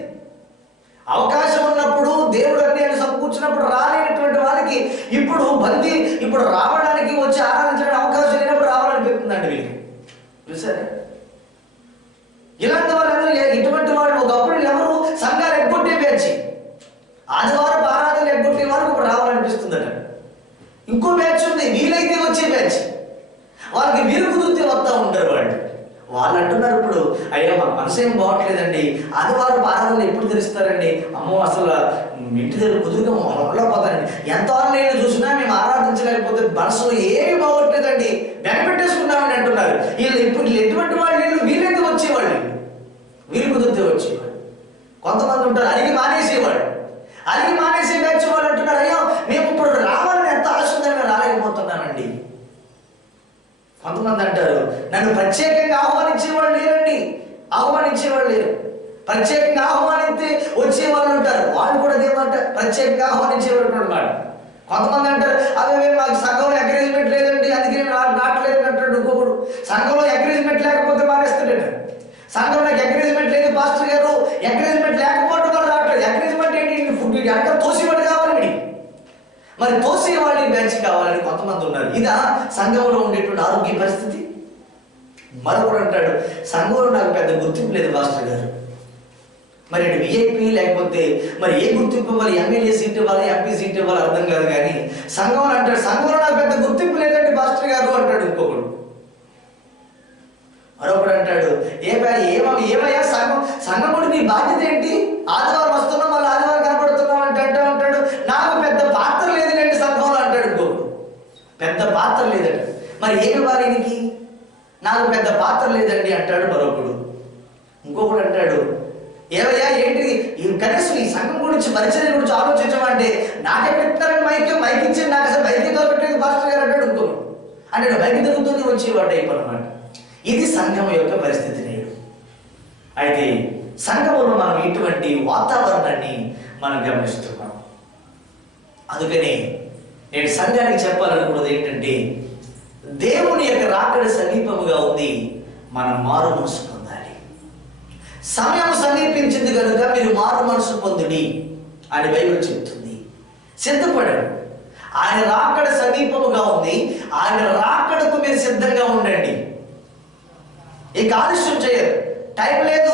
అవకాశం ఉన్నప్పుడు దేవుడు అన్ని సమకూర్చినప్పుడు రాలేనటువంటి వారికి ఇప్పుడు రావడానికి వచ్చి ఆరాధించడానికి అవకాశం లేనప్పుడు రావాలనిపిస్తుందండి వీళ్ళకి. చూసారా? ఇలాంటి వాళ్ళందరూ ఇటువంటి వాడు ఒకప్పుడు ఎవరు సంఘాలు ఎగ్గొట్టే బ్యాచ్, ఆదివారం ఆరాధన ఎగ్గొట్టే వారికి ఇప్పుడు రావాలనిపిస్తుందట. ఇంకో బ్యాచ్ ఉంది, వీలైతే వచ్చే బ్యాచ్, వాళ్ళకి వీరు కుదిరితే వస్తూ ఉంటారు. వాళ్ళు అంటున్నారు ఇప్పుడు అయ్యా మా మనసు ఏం బాగోట్లేదండి, ఆదివారం ఆరాధనలు ఎప్పుడు తెలుస్తారండి, అమ్మో అసలు ఇంటి దగ్గర కుదురుగా మొదలపోతారండి, ఎంత ఆన్లైన్ చూసినా మేము ఆరాధించలేకపోతే మనసులో ఏమి బాగోట్లేదండి, వెనపెట్టేసుకున్నామని అంటున్నారు. వీళ్ళు ఎటువంటి వాళ్ళు, వీళ్ళెందుకు వచ్చేవాళ్ళు, వీళ్ళు కుదిరితే వచ్చేవాళ్ళు. కొంతమంది ఉంటారు అడిగి మానేసేవాడు, అడిగి మానేసే బ్యాచ్ వాళ్ళు అంటున్నారు, అయ్యో మేము ఇప్పుడు రావాలని ఎంత ఆశ ఉందని రాలేకపోతున్నానండి. కొంతమంది అంటారు నన్ను ప్రత్యేకంగా ఆహ్వానించేవాళ్ళు లేరండి, ఆహ్వానించేవాళ్ళు లేరు. ప్రత్యేకంగా ఆహ్వానిస్తే వచ్చేవాళ్ళు ఉంటారు, వాళ్ళు కూడా అదేమాట ప్రత్యేకంగా ఆహ్వానించేవాళ్ళు అన్నమాట. కొంతమంది అంటారు అదే మాకు సంఘంలో ఎంకరేజ్మెంట్ లేదండి అందుకే నేను రావట్లేదు అంటాడు. ఇంకొకడు సంఘంలో ఎంకరేజ్మెంట్ లేకపోతే మానేస్తాడు. సంఘంలో నాకు ఎంకరేజ్మెంట్ లేదు పాస్టర్ గారు, ఎంకరేజ్మెంట్ లేకపోవడం వల్ల రావట్లేదు. ఎంకరేజ్మెంట్ ఏంటి, ఫుడ్ అక్కడ తోసేవాడు కావాలి వీడి, మరి తోసేవాళ్ళు బ్యాచ్ కావాలని కొంతమంది ఉన్నారు. ఇదా సంఘంలో ఉండేటువంటి ఆరోగ్య పరిస్థితి? మరొకడు అంటాడు సంఘంలో నాకు పెద్ద గుర్తింపు లేదు పాస్టర్ గారు, మరి విఐపి లేకపోతే మరి ఏ గుర్తింపు ఇవ్వాలి, ఎమ్మెల్యే సీట్ ఇవ్వాలి, ఎంపీ సీట్ ఇవ్వాలి అర్థం కాదు, కానీ సంఘంలో అంటాడు సంఘంలో నాకు పెద్ద గుర్తింపు లేదండి పాస్టర్ గారు అంటాడు ఇంకొకడు. మరొకడు అంటాడు ఏమయ్యా సంఘం కూడా నీ బాధ్యత ఏంటి, ఆదివారం వస్తున్నాం మళ్ళీ ఆదివారం కనపడుతున్నాం అంటే అంటాడు నాకు పెద్ద పాత్ర లేదులేండి సంఘంలో అంటాడు ఇంకొకడు. పెద్ద పాత్ర లేదండి, మరి ఏమి వారికి నాకు పెద్ద పాత్ర లేదండి అంటాడు మరొకడు. ఇంకొకడు అంటాడు ఏమయ్యా ఏంటి కనీసం ఈ సంఘం గురించి పరిచయం గురించి ఆలోచించమంటే నాకెట్టారని మైక్ ఇచ్చింది, నాకు అసలు మైక్ దొరకట్లేదు పాస్టర్ గారు అంటాడు ఇంకొకడు. అంటే మైక్ దొరుకుతుంది వచ్చేవాడు అయిపోయినమాట. ఇది సంఘం యొక్క పరిస్థితి నేడు. అయితే సంఘంలో మనం ఇటువంటి వాతావరణాన్ని మనం గమనిస్తున్నాం. అందుకని నేను సంఘానికి చెప్పాలనుకున్నది ఏంటంటే దేవుని యొక్క రాకడ సమీపముగా ఉంది, మనం మారు మనసు పొందాలి. సమయం సమీపించింది కనుక మీరు మారు మనసు పొందుడి అని బైబిల్ చెబుతుంది. సిద్ధపడండి, ఆయన రాకడ సమీపముగా ఉంది, ఆయన రాకడకు మీరు సిద్ధంగా ఉండండి. ఇక ఆలస్యం చేయరు, టైం లేదు.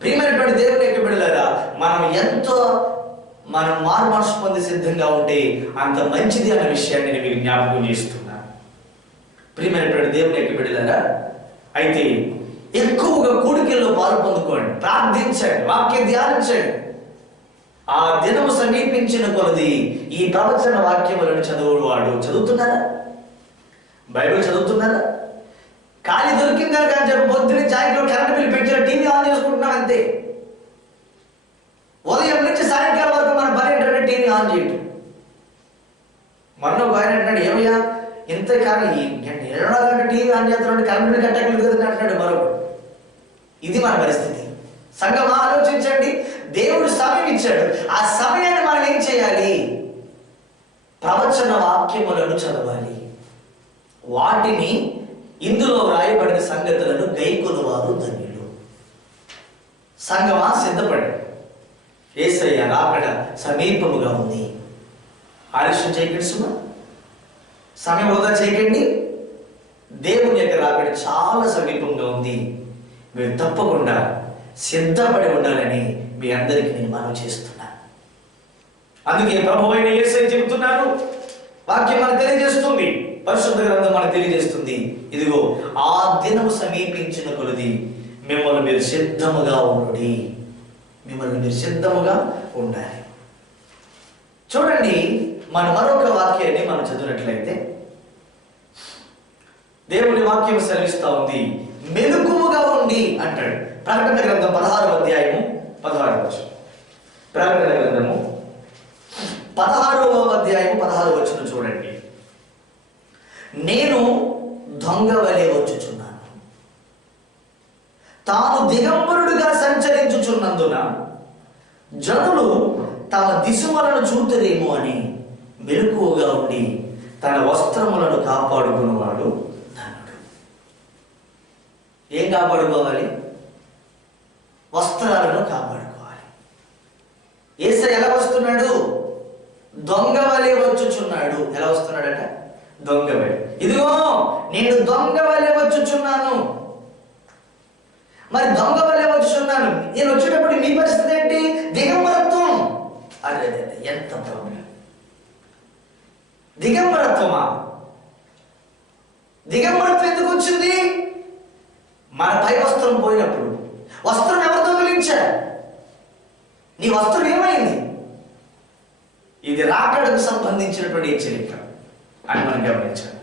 ప్రియమైనటువంటి దేవుని యొక్క బిడ్డలారా మనం మారు మనసు పొంది సిద్ధంగా ఉంటే అంత మంచిది అన్న విషయాన్ని నేను మీకు జ్ఞాపకం చేస్తున్నాను. ప్రియమైనటువంటి దేవుని యొక్క బిడ్డలారా, అయితే ఎక్కువగా కూడికల్లో పాలు పొందుకోండి, ప్రార్థించండి, వాక్యం ధ్యానించండి. ఆ దినము సమీపించిన కొలది ఈ ప్రవచన వాక్యములను చదువువాడు చదువుతున్నారా, బైబిల్ చదువుతున్నారా? ఖాళీ దొరికిందా కానీ చెప్పి పొద్దున్నే చాయలో కరెంట్ బిల్ పెట్టిన టీవీ ఆన్ చేసుకుంటున్నాం అంతే. ఉదయం నుంచి సాయంకాలం వరకు మన పని ఏంటంటే టీవీ ఆన్ చేయటం. మొన్న ఒక ఆయన అంటున్నాడు ఏమయ్యా ఇంత కానీ 20 గంటల టీవీ ఆన్ చేస్తున్నాడు, కరెంట్ బిల్ కట్టలేదు కదా అంటున్నాడు మరొకడు. ఇది మన పరిస్థితి. సంఘమా ఆలోచించండి, దేవుడు సమయం ఇచ్చాడు, ఆ సమయాన్ని మనం ఏం చేయాలి? ప్రవచన వాక్యములను చదవాలి, వాటిని ఇందులో రాయబడిన సంగతులను గైకొనువారు ధన్యులు. సంఘమా సిద్ధపడి, యేసయ్య రాకడ సమీపముగా ఉంది, ఆలస్యం చేయకండి సుమా, సమయం వృధా చేయకండి. దేవుని యొక్క రాకడ చాలా సమీపంగా ఉంది, మీరు తప్పకుండా సిద్ధపడి ఉండాలని మీ అందరికీ నేను మనవి చేస్తున్నాను. అందుకే ప్రభువైన యేసయ్య చెబుతున్నారు, వాక్యం మనకు తెలియజేస్తుంది, పరిశుద్ధ గ్రంథం మనకు తెలియజేస్తుంది, ఇదిగో ఆ దినము సమీపించిన కొలది మిమ్మల్ని మీరు సిద్ధముగా ఉండి, మిమ్మల్ని మీరు సిద్ధముగా ఉండాలి. చూడండి, మన మరొక వాక్యాన్ని మనం చదివినట్లయితే దేవుని వాక్యం సెలవిస్తా ఉంది, మెలకువగా ఉండి అంటాడు. ప్రకటన గ్రంథం 16వ అధ్యాయము 16వ వచనం. ప్రకటన గ్రంథము 16వ అధ్యాయము 16వ వచనం చూడండి. నేను దొంగ వలె వచ్చుచున్నాను, తాను దిగంబరుడుగా సంచరించుచున్నందున జనులు తమ దిశములను చూతురేమో అని మెలకువగా ఉండి తన వస్త్రములను కాపాడుకున్నవాడు ధన్యుడు. ఏం కాపాడుకోవాలి? వస్త్రాలను కాపాడుకోవాలి. యేసయ్య ఎలా వస్తున్నాడు? దొంగ వలె వచ్చుచున్నాడు. ఎలా వస్తున్నాడట? దొంగ వలె. ఇదిగో నేను దొంగ వలె వచ్చుచున్నాను. మరి దొంగ వలె వచ్చుచున్నాను, నేను వచ్చేటప్పుడు మీ పరిస్థితి ఏంటి? దిగంబరత్వం. అదే ఎంత ప్రాబ్లం! దిగంబరత్వమా? దిగంబరత్వం ఎందుకు వచ్చింది? మన పై వస్త్రం పోయినప్పుడు వస్త్రం ఎవరు దొంగిలించారు? నీ వస్త్రం ఏమైంది? ఇది రాకడకు సంబంధించినటువంటి హెచ్చరిక అని మనం గమనించాలి.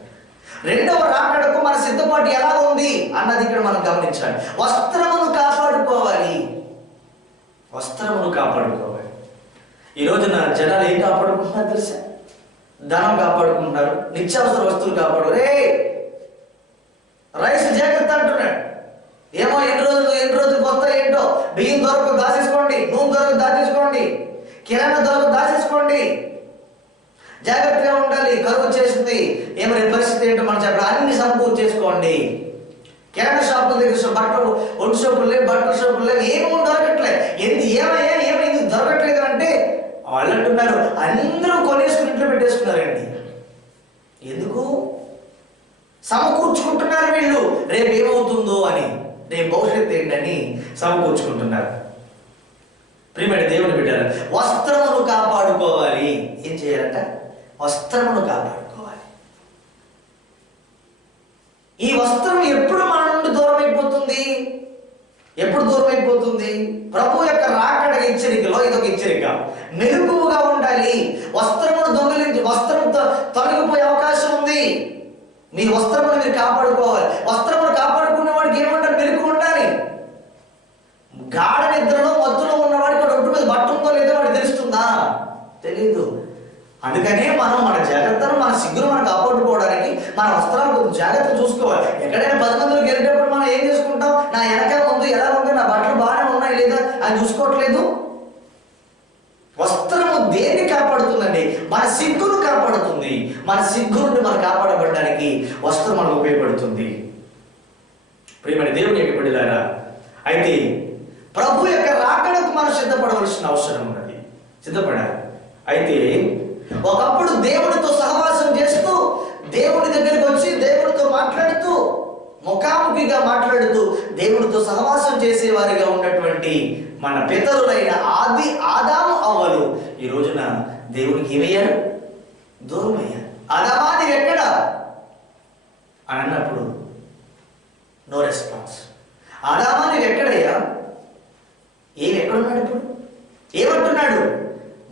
రెండవ రాకడకు మన సిద్ధపాటు ఎలా ఉంది అన్నది ఇక్కడ మనం గమనించాలి. వస్త్రమును కాపాడుకోవాలి. వస్త్రమును కాపాడుకోవాలి. ఈ రోజున జనాలు ఏం కాపాడుకుంటున్నారు తెలుసా? ధనం కాపాడుకుంటున్నారు, నిత్యావసర వస్తువులు కాపాడు. రైస్ జాగ్రత్త అంటున్నాడు. ఏమో ఎన్ని రోజులు కొత్త ఏంటో, బియ్యం దొరకు దాచేసుకోండి, నూనె దొరకు దాచేసుకోండి, కిరాణా దొరకు దాచేసుకోండి, జాగ్రత్తగా ఉండాలి, కరువు చేసింది, ఏమైనా పరిస్థితి ఏంటో మనం చెప్పాలి, అన్ని సమకూర్చి చేసుకోండి. కిరాణా షాపుల దగ్గర బట్టలు, ఒంటి షాపులు లేవు, బట్టల షాపులు లేవు, ఏమి దొరకట్లేదు. ఏమైంది దొరకట్లేదు అంటే వాళ్ళు అంటున్నారు అందరూ కొనేసుకుని ఇంట్లో పెట్టేసుకున్నారండి. ఎందుకు? సమకూర్చుకుంటున్నారు వీళ్ళు, రేపు ఏమవుతుందో అని, రేపు భవిష్యత్తు ఏంటని సమకూర్చుకుంటున్నారు. ప్రియమైన దేవుని బిడ్డలు, వస్త్రమును కాపాడుకోవాలి. ఏం చేయాలంట? వస్త్రమును కాపాడుకోవాలి. ఈ వస్త్రం ఎప్పుడు మన నుండి దూరం అయిపోతుంది? ఎప్పుడు దూరం అయిపోతుంది? ప్రభు యొక్క రాకడ హెచ్చరికలో ఇదొక హెచ్చరిక. మెలకువగా ఉండాలి. వస్త్రమును దొంగిలించి వస్త్రంతో తొలగిపోయే అవకాశం ఉంది. మీ వస్త్రమును మీరు కాపాడుకోవాలి. వస్త్రమును కాపాడుకునే వాడికి ఏమంటారు? మెలకు ఉండాలి. గాఢ నిద్రలో మత్తులో ఉన్నవాడికి వాడు ఒంటి మీద బట్ట ఉందో లేదో వాడికి తెలుస్తుందా? తెలీదు. అందుకనే మనం మన జాగ్రత్తను, మన సిగ్గును మనం కాపాడుకోవడానికి మన వస్త్రాలు కొంచెం జాగ్రత్త చూసుకోవాలి. ఎక్కడైనా 10 మందిలోకి వెళ్ళేటప్పుడు మనం ఏం చేసుకుంటాం? నా వెనక ముందు ఎలా ఉంది, నా బట్టలు బాగానే ఉన్నాయి లేదా అని చూసుకోవట్లేదు. వస్త్రము దేన్ని కాపాడుతుందండి? మన సిగ్గును కాపాడుతుంది. మన సిగ్గు నుండి మనం కాపాడబడడానికి వస్త్రం మనకు ఉపయోగపడుతుంది. ప్రియమైన దేవుని యొక్క బిడ్డలారా, అయితే ప్రభు యొక్క రాకడకు మనం సిద్ధపడవలసిన అవసరం ఉన్నది. సిద్ధపడాలి. అయితే ఒకప్పుడు దేవుడితో సహవాసం చేస్తూ, దేవుడి దగ్గరికి వచ్చి దేవుడితో మాట్లాడుతూ, ముఖాముఖిగా మాట్లాడుతూ దేవుడితో సహవాసం చేసేవారిగా ఉన్నటువంటి మన పితరులైన ఆదాము అవ్వలు ఈ రోజున దేవునికి ఏమయ్యారు? దూరం అయ్యారు. ఆదామా నీవు ఎక్కడ అని అన్నప్పుడు నో రెస్పాన్స్. ఆదామా నీవు ఎక్కడయ్యా? ఎక్కడున్నాడు? ఇప్పుడు ఏమంటున్నాడు?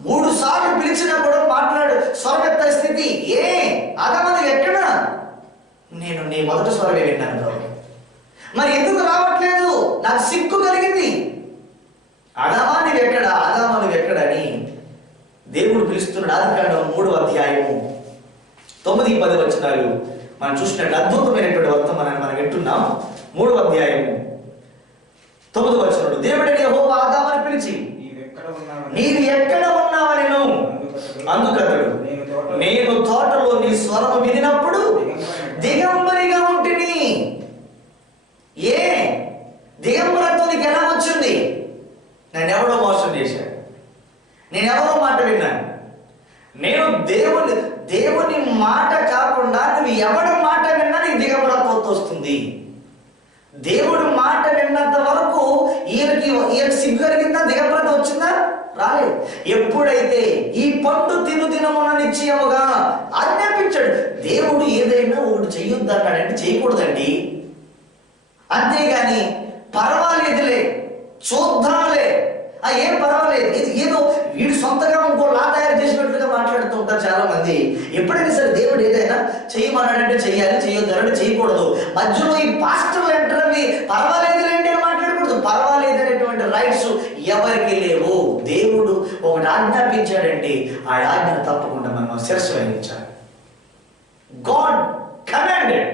3 సార్లు పిలిచినా కూడా మాట్లాడు స్వరమెత్త స్థితి. ఆదామా నీవు ఎక్కడ? నేను నీ మొదటి స్వరమే విన్నాను ప్రభు. మరి ఎందుకు రావట్లేదు? నాకు సిగ్గు కలిగింది. ఆదామా నీవు ఎక్కడ? ఆదామా నువ్వు ఎక్కడ అని దేవుడు పిలుస్తున్నాడు. ఆదికాండం 3వ అధ్యాయము 9-10 వచనాలు మనం చూసినట్టు అద్భుతమైనటువంటి వర్తమానాన్ని మనం వింటున్నాం. 3వ అధ్యాయము 9వ వచనం, దేవుడిని యెహోవా ఆదామును పిలిచి నీవు ఎక్కడ ఉన్నావనెను. అందుకతడు నేను తోటలో నీ స్వరము వినినప్పుడు దిగంబరిగా ఉంటిని. దిగంబరతో నీకు ఎలా వచ్చింది? నన్ను ఎవడో మోసం చేశాడు, నేను ఎవరో మాట విన్నాను. నేను దేవుని మాట కాకుండా నువ్వు ఎవడి మాట విన్నా నీకు దిగంబరత్వం వస్తుంది. దేవుడు మాట విన్నంత వరకు ఈయనకి సిగ్గు కలిగిందా? దిగంబరత వచ్చిందా? రాలేదు. ఎప్పుడైతే ఈ పండు తినుదినమున నిశ్చయముగా ఆజ్ఞాపించాడు. దేవుడు ఏదైనా ఒకటి చెయ్యొద్దన్నాడంటే చేయకూడదండి. అంతేగాని పర్వాలేదులే, చూద్దాంలే, ఏం పర్వాలేదు, ఇది ఏదో వీడు సొంతగా ఇంకోలా తయారు చేసినట్లుగా మాట్లాడుతూ ఉంటారు చాలా మంది. ఎప్పుడైనా సరే దేవుడు ఏదైనా చేయమన్నాడంటే చెయ్యాలి, చేయొద్దనంటే చేయకూడదు. మధ్యలో ఈ పాస్టర్లు అంటారవి పర్వాలేదులేంటి అని మాట్లాడకూడదు. పర్వాలేదు అనేటువంటి రైట్స్ ఎవరికి లేవు. దేవుడు ఒకటి ఆజ్ఞాపించాడంటే ఆ ఆజ్ఞను తప్పకుండా మనం శిరస్సు వహించాలి. God commanded.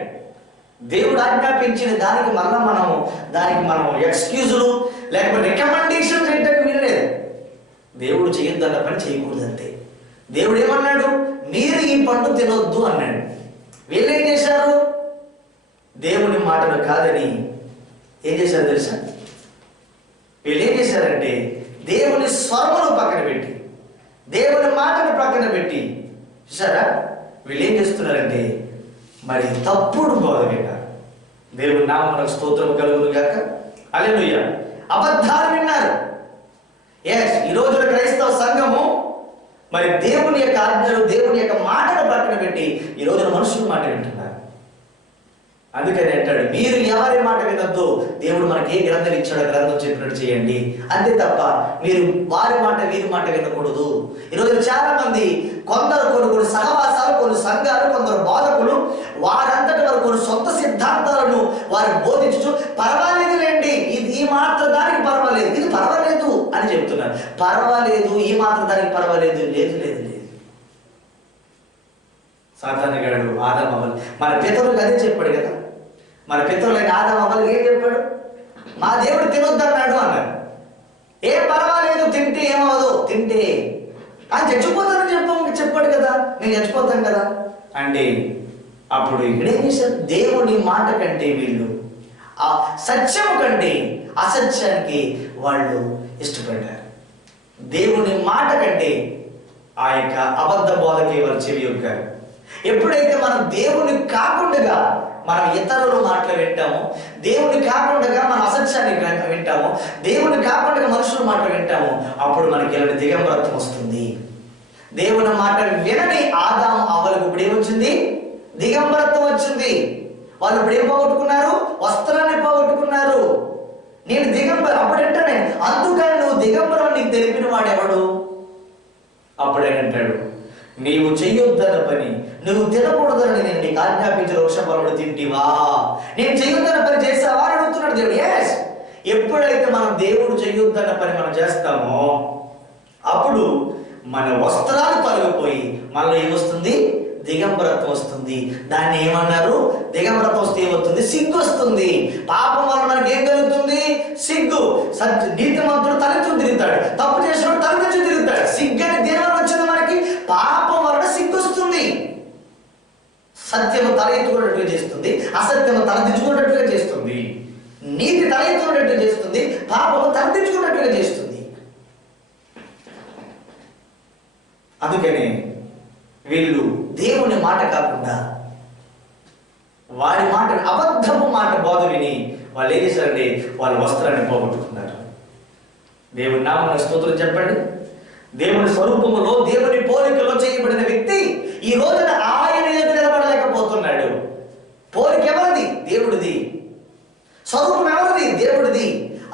దేవుడు ఆజ్ఞాపించిన దానికి మనం ఎక్స్క్యూజులు లేకపోతే రికమెండేషన్స్ ఏంటంటే వినలేదు. దేవుడు చేయొద్దన్న పని చేయకూడదు అంతే. దేవుడు ఏమన్నాడు? మీరు ఈ పండు తినొద్దు అన్నాడు. వీళ్ళు ఏం చేశారు? దేవుని మాటలు కాదని ఏం చేశారు తెలుసా? వీళ్ళు ఏం చేశారంటే దేవుని స్వరమును పక్కన పెట్టి, దేవుని మాటను పక్కన పెట్టి, చూసారా వీళ్ళు ఏం చేస్తున్నారంటే మరి తప్పుడు బోధ విన్నారు. దేవుని నామమునకు స్తోత్రము కలుగును గాక. హల్లెలూయా. అబద్ధాలు విన్నారు. ఈ రోజున క్రైస్తవ సంఘము మరి దేవుని యొక్క ఆజ్ఞలు, దేవుని యొక్క మాటను పక్కన పెట్టి ఈ రోజున మనుషుల మాట వింటున్నారు. అందుకని అంటాడు, మీరు ఎవరి మాట వినొద్దు, దేవుడు మనకి ఏ గ్రంథం ఇచ్చాడో గ్రంథం చెప్పినట్టు చేయండి, అంతే తప్ప మీరు వారి మాట వీరి మాట వినకూడదు. ఈరోజు చాలా మంది కొన్ని సహవాసాలు, కొన్ని సంఘాలు, కొందరు బోధకులు వారంతటి వారు కొన్ని సొంత సిద్ధాంతాలను వారు బోధించు, పర్వాలేదులేండి, ఇది ఈ మాత్రం దానికి పర్వాలేదు, ఇది పర్వాలేదు అని చెప్తున్నారు. పర్వాలేదు, ఈ మాత్రం దానికి పర్వాలేదు, లేదు లేదు లేదు. సాతానుగాడు ఆదాము అవ్వలు, మన పితరులకు అదే చెప్పాడు కదా. మన పితరులైన ఆదాము అవ్వలు ఏం చెప్పాడు? మా దేవుడు తినొద్దన్నాడు అన్నాడు. ఏం పర్వాలేదు, తింటే ఏమవదు, తింటే అని చచ్చిపోతానని చెప్పాడు కదా, మేము చచ్చిపోతాం కదా అంటే అప్పుడు ఇక్కడ ఏం చేశారు? దేవుని మాట కంటే వీళ్ళు ఆ సత్యం కంటే అసత్యానికి వాళ్ళు ఇష్టపడ్డారు. దేవుని మాట కంటే ఆ యొక్క అబద్ధ బోధకే వారు చెవి యొక్కారు. ఎప్పుడైతే మనం దేవుని కాకుండా మనం ఇతరుల మాటలు వింటామో, దేవుని కాకుండా మనం అసత్యాన్ని వింటామో, దేవుని కాకుండా మనుషుల మాటలు వింటామో, అప్పుడు మనకి ఇలాంటి దిగంబరత్వం వస్తుంది. దేవుని మాట వినని ఆదాము అవ్వలకు ఇప్పుడు ఏమొచ్చింది? దిగంబరత్వం వచ్చింది. వాళ్ళు ఇప్పుడు ఏం పోగొట్టుకున్నారు? వస్త్రాన్ని పోగొట్టుకున్నారు. నేను దిగంబర అప్పుడంటానే, అందుకని నువ్వు దిగంబరం నీకు తెలిపిన వాడెవడు? అప్పుడేనంటాడు, నీవు చెయ్యొద్దన్న పని, నువ్వు తినకూడదని నేను నీకు ఆజ్ఞాపించిన వృక్షఫలమును తింటివా? నేను చెయ్యొద్దన్న పని చేస్తావా అని అడుగుతున్నాడు దేవుడు. ఎస్. ఎప్పుడైతే మనం దేవుడు చెయ్యొద్దన్న పని మనం చేస్తామో అప్పుడు మన వస్త్రాలు తొలగిపోయి మనలో ఏమొస్తుంది? దిగంబరత్వం వస్తుంది. దాన్ని ఏమన్నారు? దిగంబరత్వం వస్తే ఏమవుతుంది? సిగ్గు వస్తుంది. పాపం వల్ల మనకి ఏం కలుగుతుంది? సిగ్గు. నీతిమంతుడు తలెత్తు తిరుగుతాడు, తప్పు చేసినప్పుడు తలెత్తు తిరుగుతాడు. సిగ్గు అని దేని వల్ల వచ్చింది మనకి? పాపం వలన సిగ్గు వస్తుంది. సత్యము తల ఎత్తుకున్నట్టుగా చేస్తుంది, అసత్యము తలదించుకున్నట్టుగా చేస్తుంది. నీతి తల ఎత్తుకున్నట్టుగా చేస్తుంది, పాపము తలదించుకున్నట్టుగా చేస్తుంది. అందుకని వీళ్ళు దేవుని మాట కాకుండా వారి మాట, అబద్ధపు మాట బోధ విని వాళ్ళు ఏం చేశారంటే వాళ్ళ వస్త్రాన్ని పోగొట్టుకున్నారు. దేవుని నామమున స్తోత్రం చెప్పండి. దేవుని స్వరూపములో, దేవుని పోలికలో చేయబడిన వ్యక్తి ఈ రోజున ఆయన ఎదుట నిలబడలేకపోతున్నాడు. పోలిక ఎవరిది? దేవుడిది. స్వరూపం ఎవరిది? దేవుడిది.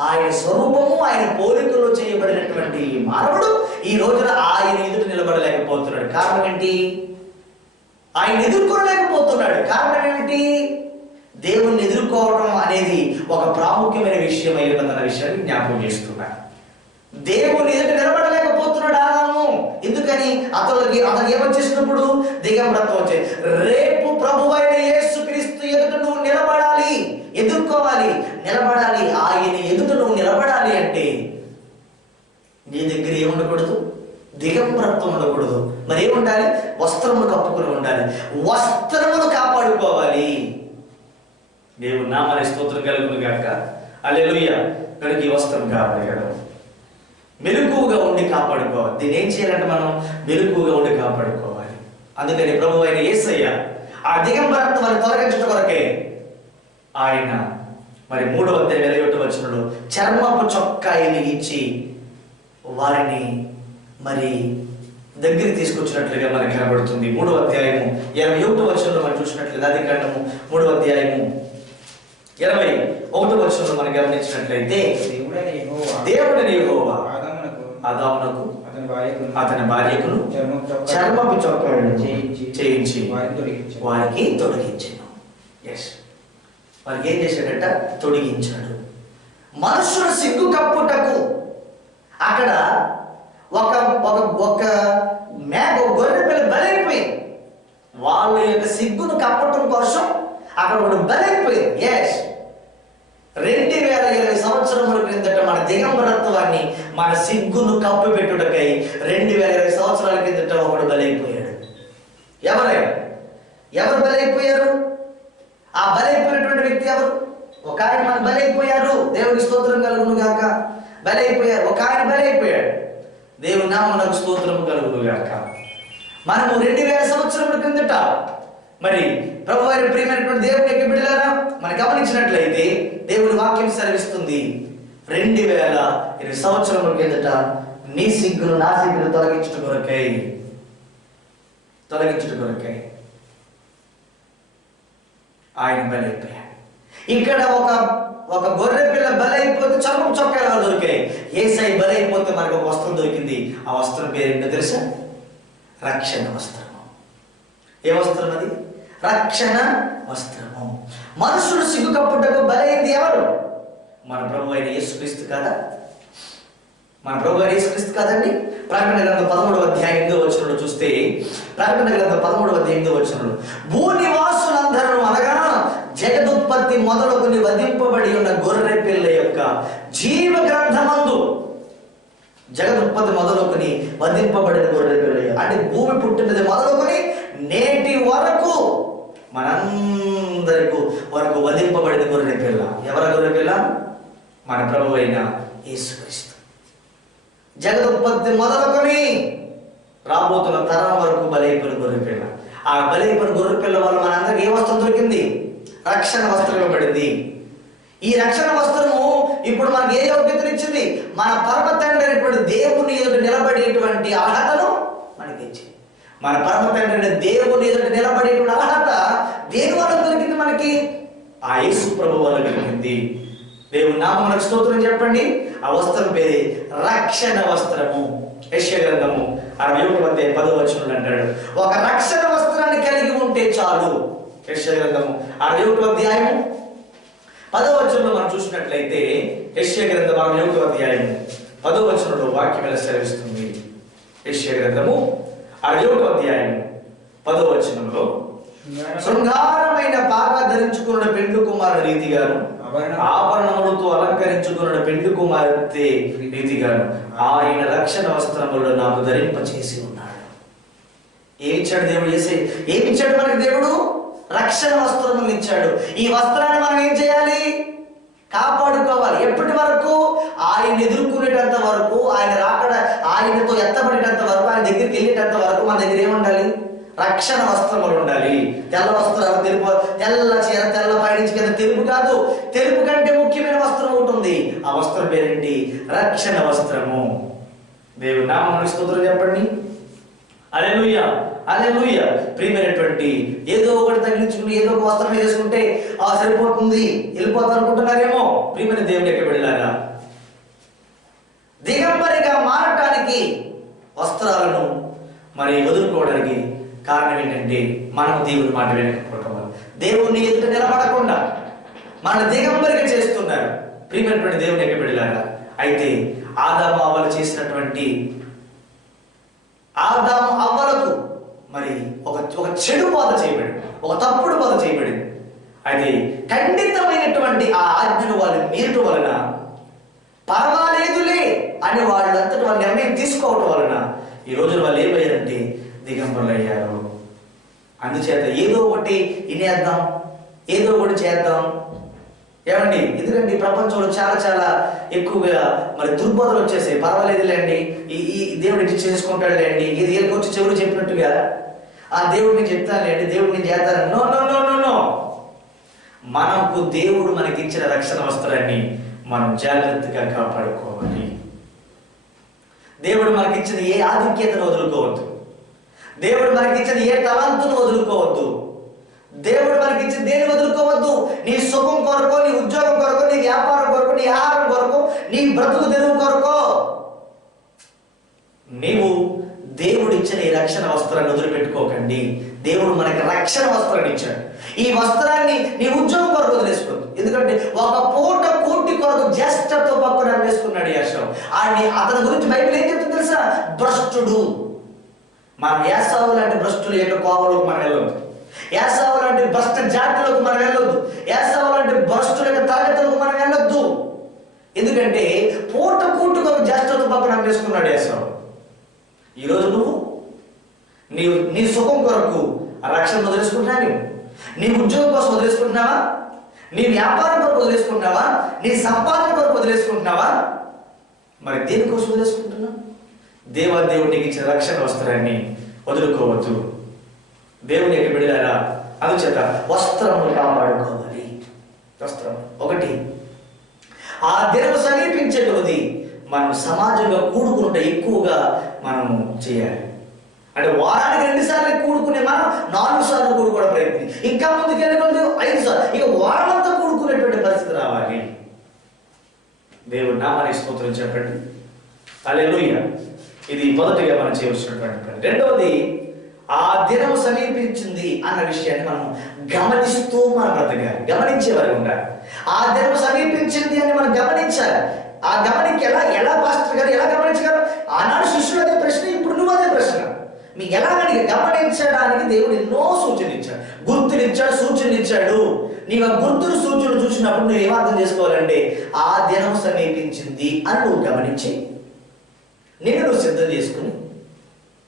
ఆయన స్వరూపము, ఆయన పోలికలో చేయబడినటువంటి మానవుడు ఈ రోజున ఆయన ఎదుట నిలబడలేకపోతున్నాడు. కారణం ఏంటి? ఆయన ఎదుర్కోలేకపోతున్నాడు. కారణం ఏమిటి? దేవుణ్ణి ఎదుర్కోవడం అనేది ఒక ప్రాముఖ్యమైన విషయం అయ్యున్నదన్న విషయాన్ని జ్ఞాపకం చేస్తున్నాడు. దేవుని ఎదుట నిలబడలేకపోతున్నాడు ఆదాము. ఎందుకని? అతను ఏమొచ్చేసినప్పుడు దిగంబరత్వం వచ్చే. రేపు ప్రభువైన యేసుక్రీస్తు ఎదుట నువ్వు నిలబడాలి, ఎదుర్కోవాలి, నిలబడాలి. ఆయన ఎదుట నువ్వు నిలబడాలి అంటే నీ దగ్గర ఏముండకూడదు? దిగంబరత్వం ఉండకూడదు. మరి ఏముండాలి? వస్త్రమును కప్పుకుని ఉండాలి. వస్త్రమును కాపాడుకోవాలి. దేవుని నామమున స్తోత్రం కలుగును గాక. హల్లెలూయా. కనుక ఈ వస్త్రం కావాలి కదా, మెలకువగా ఉండి కాపాడుకోవాలి. దీన్ని ఏం చేయాలంటే మనం మెలకువగా ఉండి కాపాడుకోవాలి. అందుకని ప్రభు అయిన యేసయ్య ఆ దిగంబరత్వాన్ని తొలగించడం కొరకే ఆయన మరి 3వ అధ్యాయం 21వ వచనంలో చర్మపు చొక్కాయిని ఇచ్చి వారిని మరి దగ్గరికి తీసుకొచ్చినట్లుగా మనకు కనబడుతుంది. 3వ అధ్యాయము 21వ వచనంలో మనం చూసినట్లయితే, ఆదికాండము 3వ అధ్యాయము 21వ వచనంలో మనం గమనించినట్లయితే, దేవుడైన యెహోవా ఆదామునకు అతని భార్యకును చర్మపు చొక్కాలను చేయించి వారికి తొలగించాను. వారికి ఏం చేశాడట? తొలగించాడు. మనుషుడు సిగ్గు కప్పుటకు అక్కడ ఒక గొర్రె పిల్ల బలైపోయింది. వాళ్ళ యొక్క సిగ్గును కప్పటం కోసం అక్కడ ఒక బలైపోయింది. 2020 సంవత్సరముల క్రిందట మన దిగంబరత్వాన్ని, మన సిగ్గును కప్పు పెట్టుటకై 2020 సంవత్సరాల కిందట ఒకడు బలైపోయాడు. ఎవరు బలైపోయారు? ఆ బలైపోయినటువంటి వ్యక్తి ఎవరు? ఒక ఆయన మన బలైపోయారు. దేవునికి స్తోత్రం కలుగును గాక. బలైపోయారు. ఒక ఆయన బలైపోయాడు. దేవుని నామమునకు స్తోత్రం కలుగును గాక. మనము 2000 సంవత్సరముల కిందట మరి ప్రభు వారి ప్రియమైనటువంటి దేవుని యొక్క బిడ్డలారా మనం గమనించినట్లయితే దేవుని వాక్యం సెలవిస్తుంది, 2020 సంవత్సరముల కిందట నీ సిగ్గును నా సిగ్గును తొలగించుట కొరకై ఆయన బలైపోయాడు. ఇక్కడ ఒక గొర్రె పిల్ల బలైపోతే చర్మం చొక్కాలు దొరికాయి. యేసయ్య బలైపోతే మనకు ఒక వస్త్రం దొరికింది. ఆ వస్త్రం పేరేంటో తెలుసా? రక్షణ వస్త్రము. ఏ వస్త్రం అది? రక్షణ వస్త్రము. మనుషుడు సిగ్గుకప్పుటకు బలైంది ఎవరు? మన ప్రభు అయిన యేసుక్రీస్తు కాదా? మన ప్రభు అయిన యేసుక్రీస్తు కాదండి. ప్రకటన గ్రంథం 13వ అధ్యాయం 8వ వచనంలో చూస్తే, ప్రకటన గ్రంథం 13వ అధ్యాయం 8వ వచనంలో, భూనివాసులందరూ అనగా జగదుత్పత్తి మొదలుకొని వధింపబడి ఉన్న గొర్రె పిల్ల యొక్క జీవ గ్రంథమందు, జగదుత్పత్తి మొదలుకొని వధింపబడిన గొర్రె పిల్ల, అంటే భూమి పుట్టినది మొదలుకొని నేటి వరకు మనందరికీ వరకు వధింపబడిన గొర్రె పిల్ల. ఎవరి గొర్రె పిల్ల? మన ప్రభు అయిన యేసుక్రీస్తు. జగదుత్పత్తి మొదలుకొని రాబోతున్న తరం వరకు బలైపోయిన గొర్రె పిల్ల. ఆ బలైపోయిన గొర్రె పిల్ల వల్ల మనందరికి ఏ వస్త్రం దొరికింది? రక్షణ వస్త్రం ఇవ్వబడింది. ఈ రక్షణ వస్త్రము ఇప్పుడు మనకి ఏ యోగ్యతను ఇచ్చింది? మన పరమ తండ్రి అయినటువంటి దేవుని ఎదుట నిలబడేటువంటి అర్హతను మనకి ఇచ్చింది. మన పరమ తండ్రి దేవుని ఎదుట నిలబడేటువంటి అర్హత దేని వల్ల దొరికింది మనకి? ఆ యేసు ప్రభు వల్ల దొరికింది. దేవుని నామమునకు స్తోత్రం చెప్పండి. ఆ వస్త్రం పేరే రక్షణ వస్త్రము. యెషయా గ్రంథము 61వ అధ్యాయం 10వ వచనంలో అంటాడు, ఒక రక్షణ వస్త్రాన్ని కలిగి ఉంటే చాలు. యెషయా గ్రంథము 61వ అధ్యాయం 10వ వచనంలో మనం చూసినట్లయితే, యెషయా గ్రంథం 61వ అధ్యాయం 10వ వచనంలో వాక్యం ఎలా సెలవిస్తుంది? యెషయా గ్రంథము 61వ అధ్యాయం 10వ వచనంలో, శృంగారమైన బాగా ధరించుకున్న పెండ్లి కుమారుడు రీతిగాను, ఆభరణములతో అలంకరించుకున్న పెండ్లి కుమార్తె రీతిగాను ఆయన రక్షణ వస్త్రములు నాకు ధరింపచేసి ఉన్నాడు. ఏమిచ్చాడు దేవుడు? ఏమిచ్చాడు మనకి దేవుడు? రక్షణ వస్త్రములు ఇచ్చాడు. ఈ వస్త్రాన్ని మనం ఏం చేయాలి? కాపాడుకోవాలి. ఎప్పటి వరకు? ఆయన ఎదుర్కొనేటంత వరకు, ఆయన రాకడ, ఆయనతో ఎత్తబడేటంత వరకు, ఆయన దగ్గరికి వెళ్ళేటంత వరకు మన దగ్గర ఏముండాలి? రక్షణ వస్త్రములు ఉండాలి. తెల్ల వస్త్రాలు, తెలుపు, తెల్ల చీర, తెల్ల పైనుంచి కింద తెలుపు కాదు, తెలుపు కంటే ముఖ్యమైన వస్త్రం ఒకటి ఉంది. ఆ వస్త్రం పేరేంటి? రక్షణ వస్త్రము. దేవుని నామమునకు స్తోత్రం చెప్పండి. హల్లెలూయా, హల్లెలూయా. ప్రియమైనటువంటి, ఏదో ఒకటి తగిలించుకుని ఏదో ఒక వస్త్రం వేసుకుంటే సరిపోతుంది, వెళ్ళిపోతాం అనుకుంటున్నారేమో. ప్రియమైన దేవుని యొక్క బిడ్డలారా, దిగంబరిగా మారటానికి వస్త్రాలను మరి వదులుకోవడానికి కారణం ఏంటంటే, మనం దేవుని మాట వినకపోవడం వల్ల, దేవుని ఎదుట నిలబడకుండా మన దిగంబరిగా చేస్తున్నారు. ప్రియమైనటువంటి దేవుని యొక్క బిడ్డలారా, అయితే ఆదాము అవ్వలు చేసినటువంటి ఆదాము అవ్వలకు మరి ఒక చెడు బోధ చేయబడింది, ఒక తప్పుడు బోధ చేయబడింది. అయితే ఖండితమైనటువంటి ఆ ఆజ్ఞను వాళ్ళు మీరటం వలన, పర్వాలేదులే అని వాళ్ళంతటి వాళ్ళ నిర్ణయం తీసుకోవటం వలన ఈ రోజున వాళ్ళు ఏమయ్యారంటే దిగంబరులు అయ్యారు. అందుచేత ఏదో ఒకటి వినేద్దాం, ఏదో ఒకటి చేద్దాం. ఏమండి, ఎందుకంటే ఈ ప్రపంచంలో చాలా చాలా ఎక్కువగా మరి దుర్బోధలు వచ్చేసాయి. పర్వాలేదులేండి, ఈ దేవుడు ఇచ్చి చేసుకుంటాడులేండి, ఇది వచ్చి చెవులు చెప్పినట్టుగా ఆ దేవుడిని చెప్తానులేండి, దేవుడిని చేస్తాను. No no no no no. మనకు దేవుడు మనకి ఇచ్చిన రక్షణ వస్త్రాన్ని మనం జాగ్రత్తగా కాపాడుకోవాలి. దేవుడు మనకి ఇచ్చిన ఏ ఆధిక్యతను వదులుకోవద్దు. దేవుడు మనకి ఇచ్చిన ఏ తలంతును వదులుకోవద్దు. దేవుడు మనకి ఇచ్చిన దేని వదులుకోవద్దు. నీ సుఖం కొరకు, నీ ఉద్యోగం కొరకు, నీ వ్యాపారం కొరకు, నీ ఆహారం కొరకు, నీ బ్రతుకు తెరువు కొరకు నీవు దేవుడు ఇచ్చిన ఈ రక్షణ వస్త్రాన్ని వదిలిపెట్టుకోకండి. దేవుడు మనకి రక్షణ వస్త్రాన్ని ఇచ్చాడు. ఈ వస్త్రాన్ని నీ ఉద్యోగం కొరకు వదిలేసుకోవద్దు. ఎందుకంటే ఒక పూట కూటి కొరకు జ్యేష్ఠతో పక్కన వేసుకున్నాడు యాషావు. అతని గురించి బైబిల్ ఏం చెప్తుంది తెలుసా? భ్రష్టుడు. మన యాసావు లాంటి భ్రష్టుల యొక్క కోవలోకి మనం వెళ్ళొద్దు. యాసావు లాంటి భ్రష్ట జాతులకు మనం వెళ్ళొద్దు. యాసావు లాంటి భ్రష్టుల యొక్క తరగతులకు మనం వెళ్ళొద్దు. ఎందుకంటే పూట కూటి కొరకు జ్యేష్ఠతో పక్కన వేసుకున్నాడు యాసావు. ఈరోజు నువ్వు నీ సుఖం కొరకు ఆ రక్షణ వదిలేసుకుంటున్నావు. నీ ఉద్యోగం కోసం వదిలేసుకుంటున్నావా? నీ వ్యాపారం కొరకు వదిలేసుకుంటున్నావా? నీ సంపాదన కొరకు వదిలేసుకుంటున్నావా? మరి దేనికోసం వదిలేసుకుంటున్నావు? దేవుడు నీకు ఇచ్చిన రక్షణ వస్త్రాన్ని వదులుకోవద్దు. దేవుని యొక్క బిడ్డలారా, అందుచేత వస్త్రమును కాపాడుకోవాలి. వస్త్రం ఒకటి, ఆ దినము సమీపించే కొద్దీ మనం సమాజంగా కూడుకుంటే ఎక్కువగా మనం చేయాలి. అంటే వారానికి 2 సార్లు కూడుకునే మనం 4 సార్లు కూడుకోవడం ప్రయత్నం. ఇంకా ముందుకు వెళ్ళి 5 సార్లు దేవుడి నామానికి స్తోత్రం చెప్పండి. హల్లెలూయా. ఇది మొదటిగా మనం చేయవలసినటువంటి పని. రెండవది, ఆ దినము సమీపించింది అన్న విషయాన్ని మనం గమనిస్తూ మనం బ్రతకాలి, గమనించేవారు ఉండాలి. ఆ దినము సమీపించింది అని మనం గమనించాలి. ఆ గమనిక ఎలా పాస్టర్ గారు ఎలా గమనించగలరు? ఆనాడు శిష్యులు అదే ప్రశ్న, ఇప్పుడు నువ్వు అదే ప్రశ్న. మీకు ఎలాగని గమనించడానికి దేవుడు ఎన్నో సూచనలు ఇచ్చాడు, గుర్తులు ఇచ్చాడు, సూచనలు ఇచ్చాడు. నీవు ఆ గుర్తులు సూచనలు చూసినప్పుడు నువ్వు ఏమర్థం చేసుకోవాలంటే ఆ దినం సమీపించింది అని నువ్వు గమనించి నిన్ను నువ్వు సిద్ధం చేసుకుని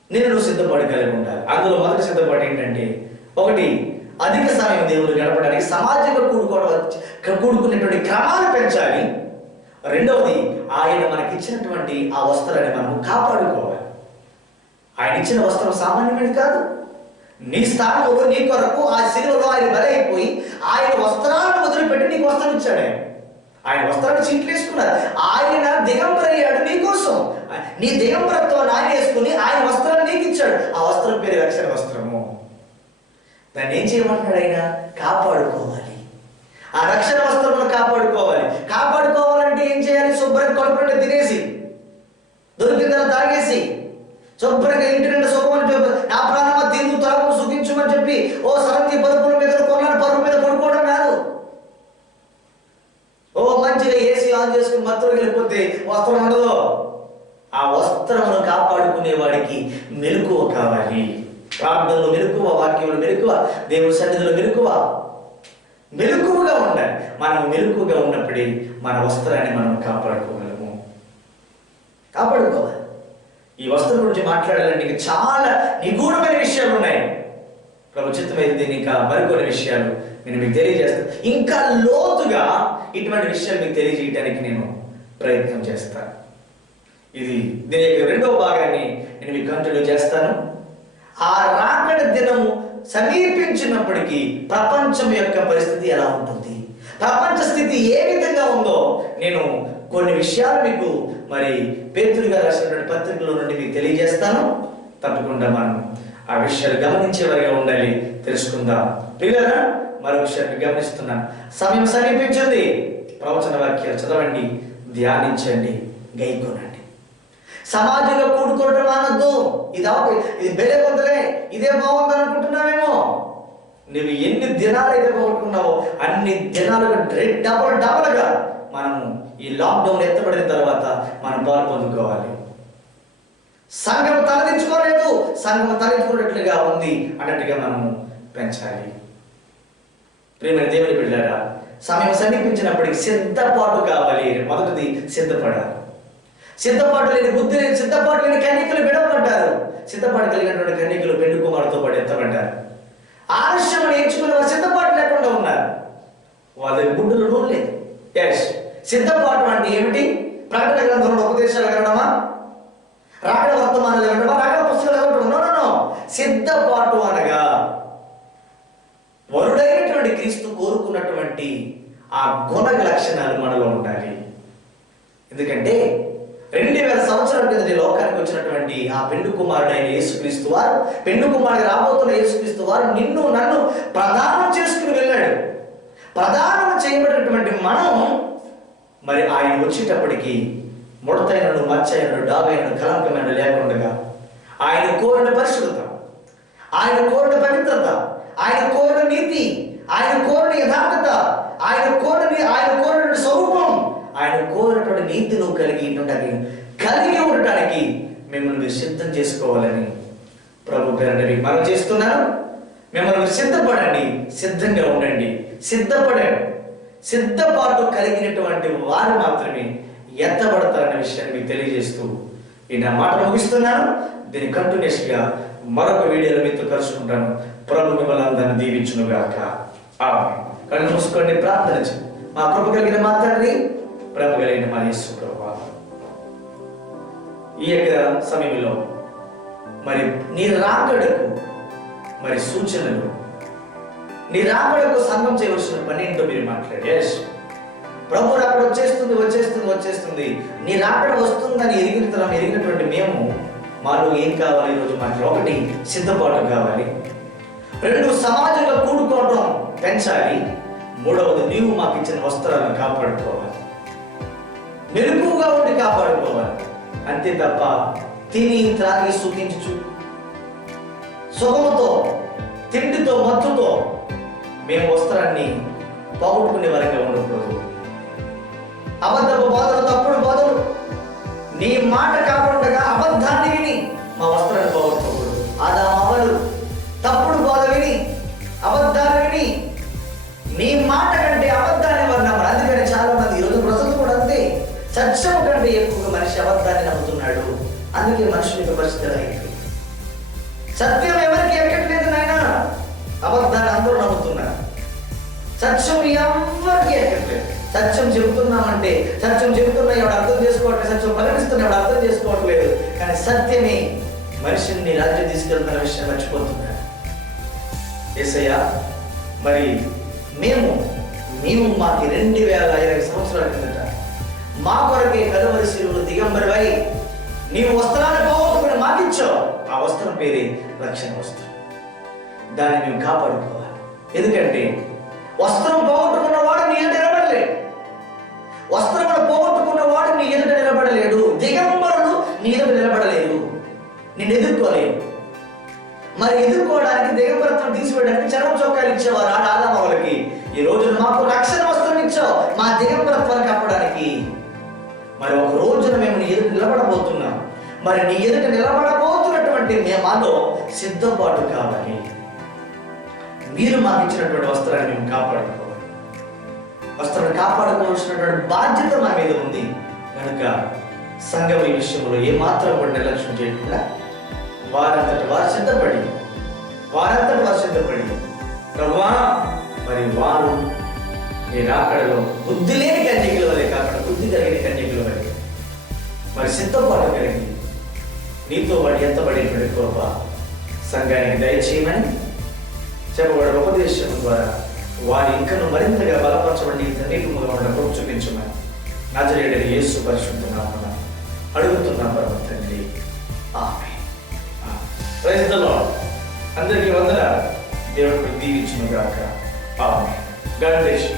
నిన్ను నువ్వు సిద్ధపడి కలిగి ఉండాలి. అందులో మొదటి సిద్ధపాటు ఏంటంటే, ఒకటి, అధిక సమయం దేవుడు గడపడానికి సమాజంగా కూడుకునేటువంటి క్రమాలు పెంచాలి. రెండవది, ఆయన మనకిచ్చినటువంటి ఆ వస్త్రాన్ని మనం కాపాడుకోవాలి. ఆయన ఇచ్చిన వస్త్రం సామాన్యమైనది కాదు. నీ స్థానంలో నీ కొరకు ఆ శిలువలో ఆయన బలైపోయి ఆయన వస్త్రాలను వదిలిపెట్టి నీకు వస్త్రం ఇచ్చాడు. ఆయన వస్త్రాన్ని చీట్లు వేసుకున్నారు. ఆయన దిగంబరయ్యాడు నీ కోసం. నీ దిగంబరత్వాన్ని ఆయన వేసుకుని ఆయన వస్త్రాన్ని నీకు ఇచ్చాడు. ఆ వస్త్రం పేరు రక్షణ వస్త్రము. దాన్ని ఏం చేయమంటున్నాడు ఆయన? కాపాడుకోవాలి. ఆ రక్షణ వస్త్రమును కాపాడుకోవాలి. కాపాడుకోవాలంటే ఏం చేయాలి? శుభ్రంగా కడుపుంటే తినేసి, దొరికిందని తాగేసి, శుభ్రంగా ఇంటి నిండా సుఖమని చెప్పి, నా ప్రాణమా తిందు తాగు సుఖించమని చెప్పి ఓ సరంతి పరుపుల మీద కొన్నాను పరుపు మీద పడుకోవడం కాదు. ఓ మంచిగా ఏసీ ఆన్ చేసుకుని మత్తులు వెళ్ళిపోతే వస్త్రం ఉండదు. ఆ వస్త్రమును కాపాడుకునే వాడికి మెలకువ కావాలి. ప్రార్థనలో మెలకువ, వాక్యంలో మెలకువ, దేవుడి సన్నిధిలో మెలకువగా ఉండాలి. మనం మెలకువగా ఉన్నప్పుడే మన వస్త్రాన్ని మనం కాపాడుకోగలము. కాపాడుకోవాలి. ఈ వస్త్రం గురించి మాట్లాడాలంటే చాలా నిగూఢమైన విషయాలు ఉన్నాయి. ప్రభు చిత్తమైంది ఇంకా మరికొన్ని విషయాలు నేను మీకు తెలియజేస్తాను. ఇంకా లోతుగా ఇటువంటి విషయాలు మీకు తెలియజేయడానికి నేను ప్రయత్నం చేస్తాను. ఇది దీని యొక్క రెండవ భాగాన్ని నేను మీకు కంటిన్యూ చేస్తాను. ఆ రాకడ దినము సమీపించినప్పటికీ ప్రపంచం యొక్క పరిస్థితి ఎలా ఉంటుంది, ప్రపంచ స్థితి ఏ విధంగా ఉందో నేను కొన్ని విషయాలు మీకు మరి పేతురు గారు రాసినటువంటి పత్రికలో నుండి మీకు తెలియజేస్తాను. తప్పకుండా మనం ఆ విషయాలు గమనించేవారిగా ఉండాలి, తెలుసుకుందాం. పిల్లరా, మరో విషయాన్ని గమనిస్తున్నాను. సమయం సమీపించింది. ప్రవచన వాక్యాలు చదవండి, ధ్యానించండి, గైకొనండి. సమాజంలో కూడుకోవటం మానద్దు. ఇది బెలే పొందలే, ఇదే బాగుందని అనుకుంటున్నావేమో. నువ్వు ఎన్ని దినాలు అయితే కోరుకున్నావో అన్ని దినాలుగా డబల్గా మనము ఈ లాక్డౌన్ ఎత్తబడిన తర్వాత మనం పాలు పొందుకోవాలి. సంఘం తలదించుకోలేదు, సంఘం తలెత్తుకున్నట్లుగా ఉంది అన్నట్టుగా మనము పెంచాలి. ప్రియమైన దేవుని బిడ్డలారా, సమయం సమీపించినప్పటికీ సిద్ధపాటు కావాలి. మొదటిది సిద్ధపడాలి. సిద్ధపాటు లేని బుద్ధి లేని, సిద్ధపాటు లేని కన్యకలు విడవబడ్డారు. సిద్ధపాటు కలిగినటువంటి కన్యకలు పెళ్లి కుమారుతో పాటు ఎత్తబడ్డారు. ఆలస్యం నేర్చుకునే వారు సిద్ధపాటు లేకుండా ఉన్నారు. వాళ్ళ గుడ్డులు నూనె లేదు. ఎస్, సిద్ధపాటు అంటే ఏమిటి? ప్రకటన గ్రంథంలో ఉపదేశాలు వినడమా, రాకడ వర్తమానాలు వినడమా, రాకడ పుస్తకాలు వినడం? నో. సిద్ధపాటు అనగా వరుడైనటువంటి క్రీస్తు కోరుకున్నటువంటి ఆ గుణ లక్షణాలు మనలో ఉండాలి. ఎందుకంటే 2000 సంవత్సరాల కింద లోకానికి వచ్చినటువంటి ఆ పెండు కుమారుడైన యేసుక్రీస్తు వారు, పెండు కుమారుడు రాబోతున్న యేసుక్రీస్తు వారు నిన్ను నన్ను ప్రదానం చేసుకుని వెళ్ళాడు. ప్రదానం చేయబడినటువంటి మనం మరి ఆయన వచ్చేటప్పటికి ముడతైనడు, మచ్చైనడు, డాబైనడు, కలంకమైన లేకుండా ఆయన కోరిన పరిశుద్ధత, ఆయన కోరిన పవిత్రత, ఆయన కోరిన నీతి, ఆయన కోరిన యథార్థత, ఆయన కోరిన స్వరూపం, ఆయన కోరినటువంటి నీతిని కలిగి ఉండటానికి మిమ్మల్ని మీరు సిద్ధం చేసుకోవాలని ప్రభు పేరున మీకు మనం చేస్తున్నాను. మిమ్మల్ని మీరు సిద్ధపడండి, సిద్ధంగా ఉండండి, సిద్ధపడండి. సిద్ధపాటు కలిగినటువంటి వారు మాత్రమే ఎత్తబడతారనే విషయాన్ని మీకు తెలియజేస్తూ ఈ నా మాట ముగిస్తున్నాను. దీని కంటిన్యూస్గా మరొక వీడియోలో మీతో కలుసుకుంటాను. ప్రభు మిమ్మల్ని అందరిని దీవించునుగాక. ఆమేన్. కళ్ళు మూసుకోండి, ప్రార్థన. మా కృప కలిగిన మా తండ్రి, ప్రేమ కలిగిన మా యేసు ప్రభువా, ఈ యొక్క సమయంలో మరి నీ రాకడకు మరి సూచనలు, నీ రాకడకు సంఘం చేయవలసిన పని ఏంటో మీరు మాట్లాడే. ప్రభు రాకడ వచ్చేస్తుంది. నీ రాకడ వస్తుందని ఎరిగినటువంటి మేము మాలో ఏం కావాలి ఈరోజు మాట్లాడు. ఒకటి, సిద్ధపాటు కావాలి. రెండు, సమాజంలో కూడుకోవడం పెంచాలి. మూడవది, నీవు మాకు ఇచ్చిన వస్త్రాలను కాపాడుకోవాలి. మెలకుగా ఉండి కాపాడుకోవాలి. అంతే తప్ప తిని త్రాగి సుఖించు సుఖముతో తిండితో మత్తుతో మేము వస్త్రాన్ని పోగొట్టుకునే వరంగా ఉండకూడదు. అబద్ధపు బోధలు, తప్పుడు బోధలు, నీ మాట కాకుండా అబద్ధాన్ని విని మా వస్త్రాన్ని పోగొట్టుకోకూడదు. ఆదామవలు తప్పుడు బోధ విని, అబద్ధాన్ని విని నీ మాట కంటే అబద్ధాన్ని నమ్మరు. అందుకని చాలా మంది ఈరోజు ప్రజలు కూడా అంతే, సత్యం కంటే ఎక్కువగా మనిషి అబద్ధాన్ని నమ్ముతున్నాడు. అందుకే మనుషుల యొక్క పరిస్థితి అయింది. సత్యం ఎవరికి ఎక్కట్లేదు నాయన, అబద్ధాన్ని అందరూ నమ్ముతున్నారు. సత్యం ఎవరికి ఎక్కట్లేదు. సత్యం చెబుతున్నామంటే, సత్యం చెబుతున్నా ఎవడు అర్థం చేసుకోవట్లేదు, సత్యం పరిగణిస్తున్నా ఎవడు అర్థం చేసుకోవట్లేదు. కానీ సత్యమే మనిషిని రాజ్యం తీసుకెళ్తున్న విషయం మర్చిపోతున్నారు. యేసయ్య మరి మేము మాకి 2020 సంవత్సరాల కిందట మా కొరకే కలువరి శిలువలో దిగంబరివై నీవు వస్త్రాన్ని పోగొట్టుకుని మాకిచ్చావు. ఆ వస్త్రం పేరే రక్షణ వస్త్రం. దాన్ని మేము కాపాడుకోవాలి. ఎందుకంటే వస్త్రం పోగొట్టుకున్న వాడు నీ ఎదుట నిలబడలేడు. వస్త్రమును పోగొట్టుకున్న వాడు నీ ఎదుట నిలబడలేడు. దిగంబరుడు నీ ఎదుట నిలబడలేడు, నిన్ను ఎదుర్కోలేడు. మరి ఎదుర్కోవడానికి, దిగంబరత్వం తీసివేయడానికి చర్మ చొక్కాలు ఇచ్చేవారు ఆదామవలకి. ఈ రోజు మాకు రక్షణ వస్త్రం ఇచ్చావు మా దిగంబరత్వాన్ని కప్పడానికి. మరి ఒక రోజున మేము నీ ఎదుట నిలబడబోతున్నాం. మరి నీ ఎదుట నిలబడబోతున్నటువంటి మాలో సిద్ధపాటు కావాలి. మీరు మాకు ఇచ్చినటువంటి వస్త్రాన్ని మేము కాపాడుకోవాలి. వస్త్రాన్ని కాపాడుకోవాల్సినటువంటి బాధ్యత మా మీద ఉంది. కనుక సంఘం ఈ విషయంలో ఏమాత్రం కూడా నిర్లక్ష్యం చేయకుండా వారంతటి వారు సిద్ధపడి ప్రభువా మరి వారు నేను అక్కడలో బుద్ధి లేని కన్యకుల వలె కాకుండా బుద్ధి కలిగిన కన్యకుల వలె మరి సిద్ధపాటు కలిగి నీతో వాడు ఎంతబడేటువంటి కృప సంఘానికి దయచేయమని చెప్పబడిన ఉపదేశం ద్వారా వారి ఇంకను మరింతగా బలపరచబడి తండ్రికుముగా ఉన్న కృప చూపించమని నజరేయుడైన యేసు పరిశుద్ధ నామమున అడుగుతున్నాం పరమ తండ్రి. ఆమేన్. Praise the lord. అందరికీ వందనాలు. దేవుడు దీవించును గాక. ఆమేన్. God bless you.